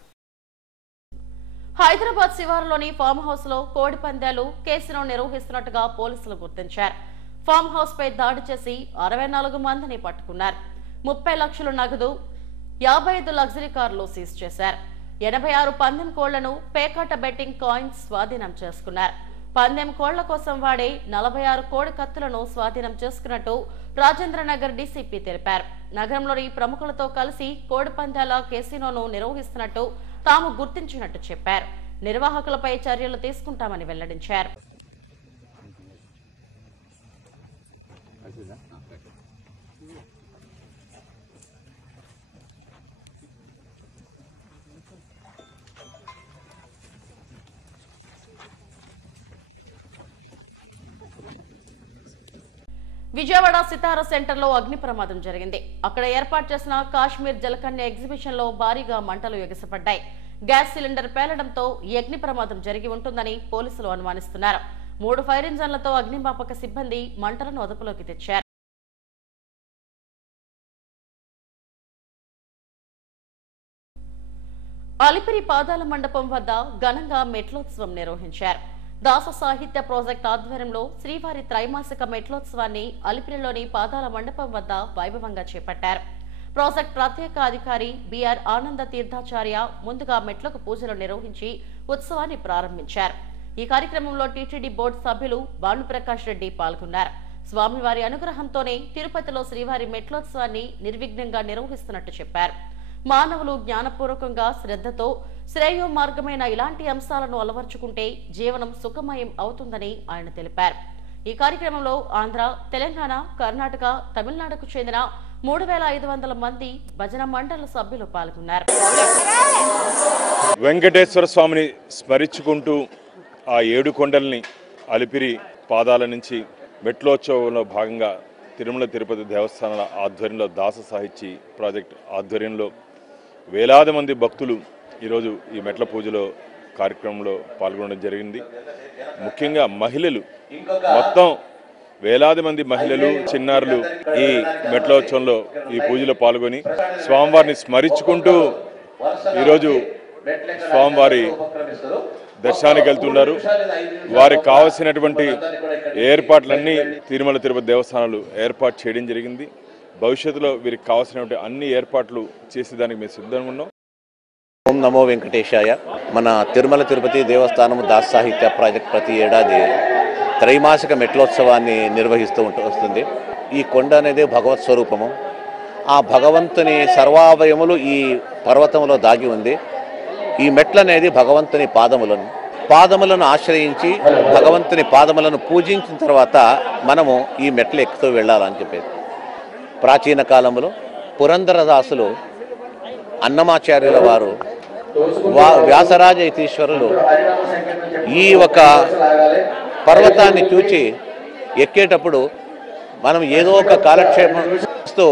హైదరాబాద్ శివారులోని ఫామ్ హౌస్ లో కోడి పందాలు కేసును నిర్వహిస్తున్నట్టుగా పోలీసులు గుర్తించారు. ఫామ్ హౌస్ పై దాడి చేసి 64 మందిని పట్టుకున్నారు. 30 లక్షల నగదు, 55 లగ్జరీ కార్లు సీజ్ చేశారు. 86 పందెం కోళ్లను, పేకాట బెట్టింగ్ కాయిన్స్ స్వాధీనం చేసుకున్నారు. పందెం కోళ్ల కోసం వాడే 46 కోడి కత్తులను స్వాధీనం చేసుకున్నట్టు రాజేంద్రనగర్ డీసీపీ తెలిపారు. నగరంలోని ప్రముఖులతో కలిసి కోడి పందాల కేసినోను నిర్వహిస్తున్నట్టు తాము గుర్తించినట్టు చెప్పారు. నిర్వాహకులపై చర్యలు తీసుకుంటామని వెల్లడించారు. విజయవాడ సితారా సెంటర్లో అగ్ని ప్రమాదం జరిగింది. అక్కడ ఏర్పాటు చేసిన కాశ్మీర్ జలకన్య ఎగ్జిబిషన్ లో భారీగా మంటలు ఎగసిపడ్డాయి. గ్యాస్ సిలిండర్ పేలడంతో ఈ అగ్ని ప్రమాదం జరిగి ఉంటుందని పోలీసులు అనుమానిస్తున్నారు. 3 ఫైర్ ఇంజన్లతో అగ్నిమాపక సిబ్బంది మంటలను అదుపులోకి తెచ్చారు. అలిపిరి పాదాల మండపం వద్ద ఘనంగా మెట్లోత్సవం నిర్వహించారు. దాస సాహిత్య ప్రాజెక్ట్ ఆధ్వర్యంలో శ్రీవారి త్రైమాసిక మెట్లోత్సవాన్ని అలిపిరిలోని పాదాల మండపం వద్ద వైభవంగా చేపట్టారు. ప్రాజెక్ట్ ప్రత్యేక అధికారి బిఆర్ ఆనంద తీర్థాచార్య ముందుగా మెట్లకు పూజలు నిర్వహించి ఉత్సవాన్ని ప్రారంభించారు. ఈ కార్యక్రమంలో టీటీడీ బోర్డు సభ్యులు భానుప్రకాష్ రెడ్డి పాల్గొన్నారు. స్వామివారి అనుగ్రహంతోనే తిరుపతిలో శ్రీవారి మెట్లోత్సవాన్ని నిర్విఘ్నంగా నిర్వహిస్తున్నట్టు చెప్పారు. మానవులు జ్ఞానపూర్వకంగా శ్రద్ధతో శ్రేయో మార్గమైన ఇలాంటి అంశాలను అలవర్చుకుంటే జీవనం సుఖమయం అవుతుందని ఆయన తెలిపారు. ఈ కార్యక్రమంలో ఆంధ్ర, తెలంగాణ, కర్ణాటక, తమిళనాడుకు చెందిన 3500 మంది భజన మండల సభ్యులు పాల్గొన్నారు. వెంకటేశ్వర స్వామిని స్మరించుకుంటూ ఆ 7 కొండల్ని అలిపిరి పాదాల నుంచి మెట్లోత్సవంలో భాగంగా తిరుమల తిరుపతి దేవస్థానాల ఆధ్వర్యంలో దాస సాహిత్య ప్రాజెక్ట్ ఆధ్వర్యంలో వేలాది మంది భక్తులు ఈరోజు ఈ మెట్ల పూజలో కార్యక్రమంలో పాల్గొనడం జరిగింది. ముఖ్యంగా మహిళలు, మొత్తం వేలాది మంది మహిళలు, చిన్నారులు ఈ మెట్లోత్సవంలో ఈ పూజలో పాల్గొని స్వామివారిని స్మరించుకుంటూ ఈరోజు స్వామివారి దర్శనానికి వెళ్తున్నారు. వారికి కావలసినటువంటి ఏర్పాట్లన్నీ తిరుమల తిరుపతి దేవస్థానాలు ఏర్పాటు చేయడం జరిగింది. భవిష్యత్తులో వీరికి కావాల్సినటువంటి అన్ని ఏర్పాట్లు చేసేదానికి మేము సిద్ధంగా ఉన్నాం. ఓం నమో వెంకటేశాయ. మన తిరుమల తిరుపతి దేవస్థానం దాస సాహిత్య ప్రాజెక్ట్ ప్రతి ఏడాది త్రైమాసిక మెట్లోత్సవాన్ని నిర్వహిస్తూ వస్తుంది. ఈ కొండ అనేది భగవత్ స్వరూపము. ఆ భగవంతుని సర్వావయములు ఈ పర్వతంలో దాగి ఉంది. ఈ మెట్లు అనేది భగవంతుని పాదములను ఆశ్రయించి భగవంతుని పాదములను పూజించిన తర్వాత మనము ఈ మెట్లు ఎక్కుతూ వెళ్ళాలని చెప్పేది. ప్రాచీన కాలంలో పురంధరదాసులు, అన్నమాచార్యుల వారు, వ్యాసరాజ యతీశ్వరులు ఈ ఒక పర్వతాన్ని చూచి ఎక్కేటప్పుడు మనం ఏదో ఒక కాలక్షేపం చేస్తూ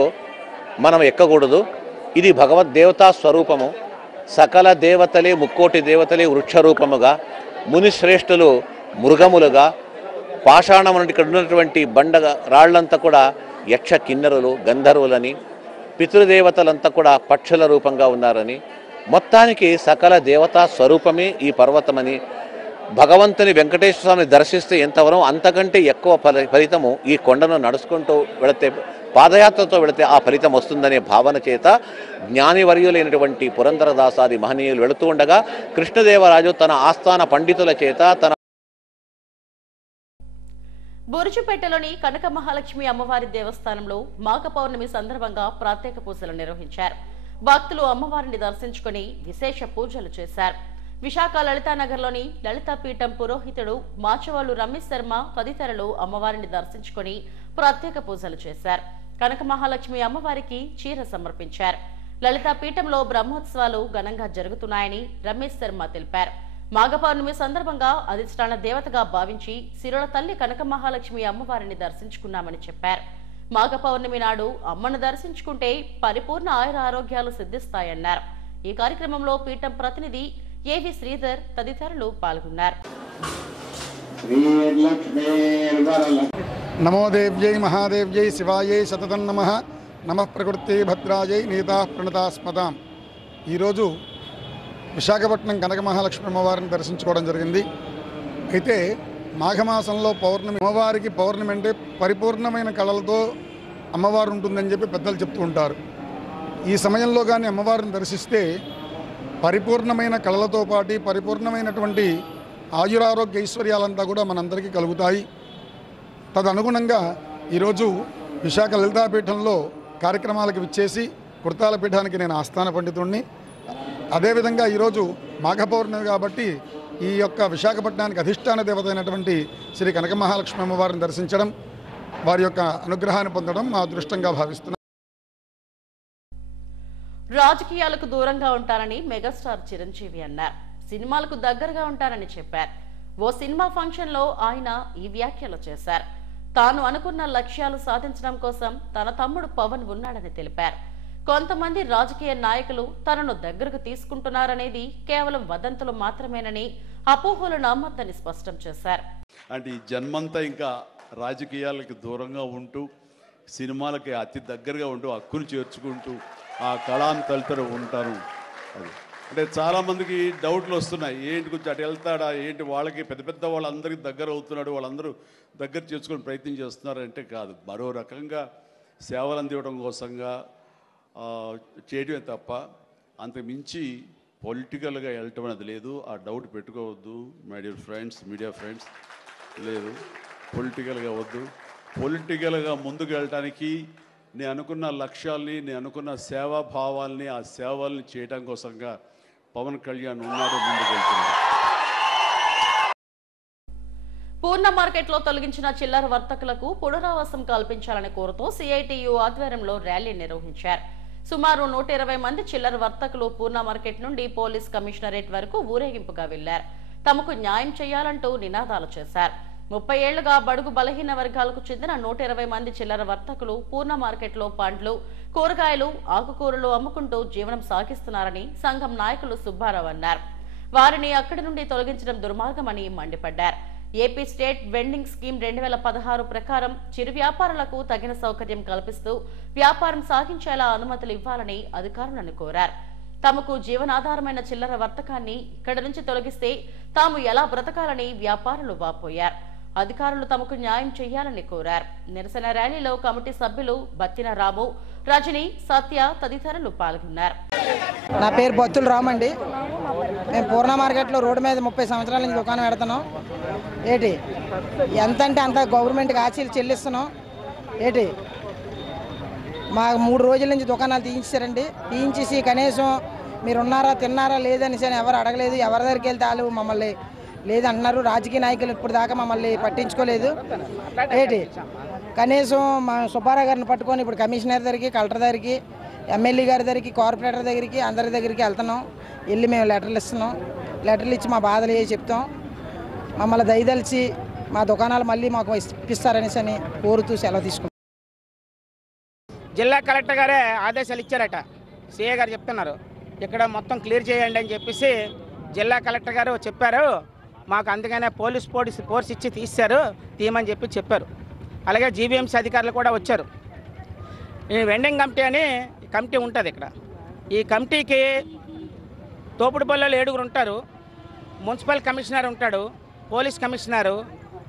మనం ఎక్కకూడదు. ఇది భగవద్దేవతా స్వరూపము. సకల దేవతలే ముక్కోటి దేవతలే వృక్షరూపముగా, మునిశ్రేష్ఠులు మృగములుగా, పాషాణం నుండి ఇక్కడ ఉన్నటువంటి బండ రాళ్లంతా కూడా యక్ష కిన్నరులు గంధర్వులని, పితృదేవతలంతా కూడా పక్షుల రూపంగా ఉన్నారని, మొత్తానికి సకల దేవతా స్వరూపమే ఈ పర్వతమని, భగవంతుని వెంకటేశ్వర స్వామిని దర్శిస్తే ఎంతవరం అంతకంటే ఎక్కువ ఫలితము ఈ కొండను నడుచుకుంటూ వెళితే, పాదయాత్రతో వెళితే ఆ ఫలితం వస్తుందనే భావన చేత జ్ఞానివర్యులైనటువంటి పురంధరదాసాది మహనీయులు వెళుతూ ఉండగా కృష్ణదేవరాజు తన ఆస్థాన పండితుల చేత తన బురుజుపేటలోని కనక మహాలక్ష్మి అమ్మవారి దేవస్థానంలో మాఘ పౌర్ణమి సందర్భంగా ప్రత్యేక పూజలు నిర్వహించారు. భక్తులు అమ్మవారిని దర్శించుకుని విశేష పూజలు చేశారు. విశాఖ లలితానగర్లోని లలితాపీఠం పురోహితుడు మాచవాళ్ళు రమేష్ శర్మ తదితరులు అమ్మవారిని దర్శించుకుని ప్రత్యేక పూజలు చేశారు. కనక మహాలక్ష్మి అమ్మవారికి చీర సమర్పించారు. లలితాపీఠంలో బ్రహ్మోత్సవాలు ఘనంగా జరుగుతున్నాయని రమేష్ శర్మ తెలిపారు. మాఘ పౌర్ణమి సందర్భంగా అధిష్టాన దేవతగా భావించి సిరుల తల్లి కనక మహాలక్ష్మి అమ్మవారిని దర్శించుకున్నామని చెప్పారు. మాఘ పౌర్ణమి నాడు అమ్మను దర్శించుకుంటే పరిపూర్ణ ఆయుర ఆరోగ్యాలు సిద్ధిస్తాయన్నారు. ఈ కార్యక్రమంలో పీఠం ప్రతినిధి ఏవి శ్రీధర్ తదితరులు పాల్గొన్నారు. నమో దేవ్యై మహాదేవ్యై శివాయై శతతం నమః. నమః ప్రకృతి భద్రాయై నీతా ప్రణతాస్మతాం. ఈరోజు విశాఖపట్నం కనక మహాలక్ష్మి అమ్మవారిని దర్శించుకోవడం జరిగింది. అయితే మాఘమాసంలో పౌర్ణమి, అమ్మవారికి పౌర్ణమి అంటే పరిపూర్ణమైన కళలతో అమ్మవారు ఉంటుందని చెప్పి పెద్దలు చెప్తూ ఉంటారు. ఈ సమయంలో కానీ అమ్మవారిని దర్శిస్తే పరిపూర్ణమైన కళలతో పాటు పరిపూర్ణమైనటువంటి ఆయురారోగ్య ఐశ్వర్యాలంతా కూడా మనందరికీ కలుగుతాయి. తదనుగుణంగా ఈరోజు విశాఖ లలితాపీఠంలో కార్యక్రమాలకు విచ్చేసి కుర్తాల పీఠానికి నేను ఆస్థాన పండితుడిని. అదేవిధంగా ఈరోజు మాఘ పౌర్ణమి కాబట్టి ఈ యొక్క విశాఖపట్నానికి అధిష్టాన దేవత అయినటువంటి శ్రీ కనక మహాలక్ష్మి అమ్మవారిని దర్శించడం, వారి యొక్క అనుగ్రహాన్ని పొందడం మా అదృష్టంగా భావిస్తున్నాం. రాజకీయాలకు దూరంగా ఉంటారని మెగాస్టార్ చిరంజీవి అన్నారు. సినిమాలకు దగ్గరగా ఉంటారని చెప్పారు. ఓ సినిమా ఫంక్షన్ లో ఆయన ఈ వ్యాఖ్యలు చేశారు. తాను అనుకున్న లక్ష్యాలు సాధించడం కోసం తన తమ్ముడు పవన్ ఉన్నాడని తెలిపారు. కొంతమంది రాజకీయ నాయకులు తనను దగ్గరకు తీసుకుంటున్నారనేది కేవలం వదంతులు మాత్రమేనని, అపోహలు నమ్మొద్దని స్పష్టం చేశారు. అంటే ఈ జన్మంతా ఇంకా రాజకీయాలకు దూరంగా ఉంటూ సినిమాలకి అతి దగ్గరగా ఉంటూ హక్కును చేర్చుకుంటూ ఆ కళాన్ని తలుతూ ఉంటారు. అది అంటే చాలామందికి డౌట్లు వస్తున్నాయి, ఏంటి కొంచెం అటు వెళ్తాడా ఏంటి, వాళ్ళకి పెద్ద పెద్ద వాళ్ళందరికీ దగ్గర అవుతున్నాడు, వాళ్ళందరూ దగ్గర చేసుకుని ప్రయత్నం చేస్తున్నారంటే కాదు, మరో రకంగా సేవలు అందివ్వడం కోసంగా చేయడమే తప్ప అంతకు మించి పొలిటికల్గా వెళ్ళటం అనేది లేదు. ఆ డౌట్ పెట్టుకోవద్దు my dear friends, media friends. లేదు, పొలిటికల్గా వద్దు. పొలిటికల్గా ముందుకు వెళ్ళటానికి నేను అనుకున్న లక్ష్యాల్ని, నేను అనుకున్న సేవాభావాల్ని, ఆ సేవల్ని చేయడం కోసంగా పవన్ కళ్యాణ్ ఉన్నాడు, ముందుకు వెళ్తున్నాడు. పూర్ణ మార్కెట్లో తొలగించిన చిల్లర వర్తకులకు పునరావాసం కల్పించాలని కోరుతూ సిఐటియు ఆధ్వర్యంలో ర్యాలీ నిర్వహించారు. సుమారు 120 మంది చిల్లర వర్తకులు పూర్ణ మార్కెట్ నుండి పోలీస్ కమిషనరేట్ వరకు ఊరేగింపుగా వెళ్లారు. తమకు న్యాయం చేయాలంటూ నినాదాలు చేశారు. 30 ఏళ్లుగా బడుగు బలహీన వర్గాలకు చెందిన 120 మంది చిల్లర వర్తకులు పూర్ణ మార్కెట్లో పండ్లు, కూరగాయలు, ఆకుకూరలు అమ్ముకుంటూ జీవనం సాగిస్తున్నారని సంఘం నాయకులు సుబ్బారావు అన్నారు. వారిని అక్కడి నుండి తొలగించడం దుర్మార్గమని మండిపడ్డారు. ఏపీ స్టేట్ వెండింగ్ స్కీమ్ 2016 ప్రకారం చిరు వ్యాపారులకు తగిన సౌకర్యం కల్పిస్తూ వ్యాపారం సాగించేలా అనుమతులు ఇవ్వాలని అధికారులను కోరారు. తమకు జీవనాధారమైన చిల్లర వర్తకాన్ని ఇక్కడి నుంచి తొలగిస్తే తాము ఎలా బ్రతకాలని వ్యాపారులు వాపోయారు. అధికారులు తమకు న్యాయం చేయాలని కోరారు. నిరసన ర్యాలీలో కమిటీ సభ్యులు బత్తిన రాము, రజని, సత్య తదితరులు పాల్గొన్నారు. నా పేరు బత్తుల రామ్ అండి. మేము పూర్ణ మార్కెట్లో రోడ్డు మీద 30 సంవత్సరాల నుంచి దుకాణం పెడుతున్నాం. ఏంటి ఎంత అంటే అంత గవర్నమెంట్కి ఆశీలు చెల్లిస్తున్నాం. ఏంటి మాకు 3 రోజుల నుంచి దుకాణాలు తీయించారండి. తీయించేసి కనీసం మీరు ఉన్నారా తిన్నారా లేదని ఎవరు అడగలేదు. ఎవరి దగ్గరికి వెళ్తే వాళ్ళు మమ్మల్ని లేదంటున్నారు. రాజకీయ నాయకులు ఇప్పుడు దాకా మమ్మల్ని పట్టించుకోలేదు. ఏంటి కనీసం మా సుబ్బారావు గారిని పట్టుకొని ఇప్పుడు కమిషనర్ దగ్గరికి, కలెక్టర్ దగ్గరికి, ఎమ్మెల్యే గారి దగ్గరికి, కార్పొరేటర్ దగ్గరికి, అందరి దగ్గరికి వెళ్తున్నాం. వెళ్ళి మేము లెటర్లు ఇస్తున్నాం. లెటర్లు ఇచ్చి మా బాధలు ఏ చెప్తాం. మమ్మల్ని దయదలిచి మా దుకాణాలు మళ్ళీ మాకు ఇప్పిస్తారనేసి అని కోరుతూ సెలవు తీసుకుంటాం. జిల్లా కలెక్టర్ గారే ఆదేశాలు ఇచ్చారట. సిఏ గారు చెప్తున్నారు ఇక్కడ మొత్తం క్లియర్ చేయండి అని చెప్పేసి జిల్లా కలెక్టర్ గారు చెప్పారు. మాకు అందుకనే ఫోర్స్ ఇచ్చి తీయమని చెప్పారు. అలాగే జీవీఎంసీ అధికారులు కూడా వచ్చారు. ఈ వెండింగ్ కమిటీ అని కమిటీ ఉంటుంది ఇక్కడ. ఈ కమిటీకి తోపుడుపల్లిలో 7 ఉంటారు, మున్సిపల్ కమిషనర్ ఉంటాడు, పోలీస్ కమిషనరు,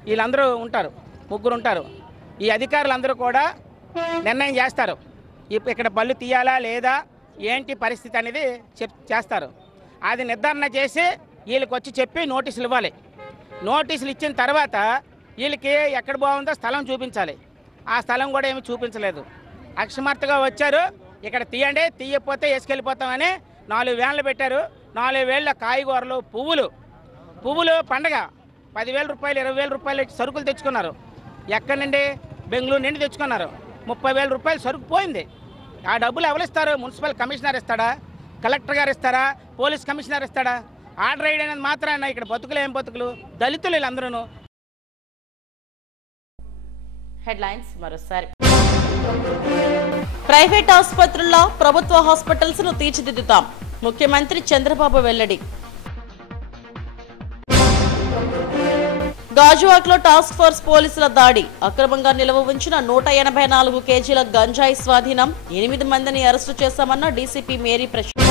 వీళ్ళందరూ ఉంటారు, 3 ఉంటారు. ఈ అధికారులందరూ కూడా నిర్ణయం చేస్తారు. ఇక్కడ బళ్ళు తీయాలా లేదా ఏంటి పరిస్థితి అనేది చేస్తారు. అది నిర్ధారణ చేసి వీళ్ళకి వచ్చి చెప్పి నోటీసులు ఇవ్వాలి. నోటీసులు ఇచ్చిన తర్వాత వీళ్ళకి ఎక్కడ బాగుందో స్థలం చూపించాలి. ఆ స్థలం కూడా ఏమి చూపించలేదు. అకస్మాత్తుగా వచ్చారు, ఇక్కడ తీయండి, తీయకపోతే వేసుకెళ్ళిపోతామని 4 వ్యాన్లు పెట్టారు. 4 వేల కాయగూరలు, పువ్వులు పండగ 10,000 రూపాయలు 20,000 రూపాయలు సరుకులు తెచ్చుకున్నారు. ఎక్కడి నుండి? బెంగళూరు నుండి తెచ్చుకున్నారు. 30,000 రూపాయలు సరుకు పోయింది. ఆ డబ్బులు ఎవరు ఇస్తారు? మున్సిపల్ కమిషనర్ ఇస్తాడా? కలెక్టర్ గారు ఇస్తారా? పోలీస్ కమిషనర్ ఇస్తాడా? ఆర్డర్ వేయడానికి మాత్రాన ఇక్కడ బతుకులు ఏం బతుకులు, దళితులు వీళ్ళందరూ. హెడ్లైన్స్ మరోసారి. ప్రైవేట్ ఆసుపత్రుల్లో ప్రభుత్వ హాస్పిటల్స్ ను తీర్చిదిద్దుతాం, ముఖ్యమంత్రి చంద్రబాబు వెల్లడి. గాజువాక్లో టాస్క్ ఫోర్స్ పోలీసుల దాడి, అక్రమంగా నిల్వ ఉంచిన 184 కేజీల గంజాయి స్వాధీనం, 8 మందిని అరెస్టు చేశామన్న డీసీపీ మేరీ ప్రశాంత్.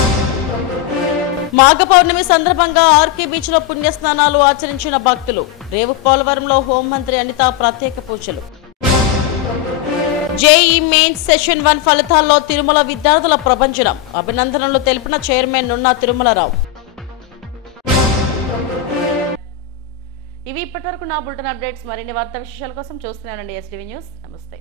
మాఘ పౌర్ణమి సందర్భంగా ఆర్కే బీచ్ లో పుణ్యస్నానాలు ఆచరించిన భక్తులు, రేవు పోలవరంలో హోంమంత్రి అనిత ప్రత్యేక పూజలు. జేఈ మెయిన్స్ సెషన్ 1 ఫలితాల్లో తిరుమల విద్యార్థుల ప్రభంజనం, అభినందనలు తెలిపిన చైర్మన్ నున్నా తిరుమలరావు. ఇవి ఇప్పటివరకు నా బులెటిన్ అప్డేట్స్. మరిన్ని వార్తా విశేషాల కోసం చూస్తున్నానండి ఎస్టీవీ న్యూస్. నమస్తే.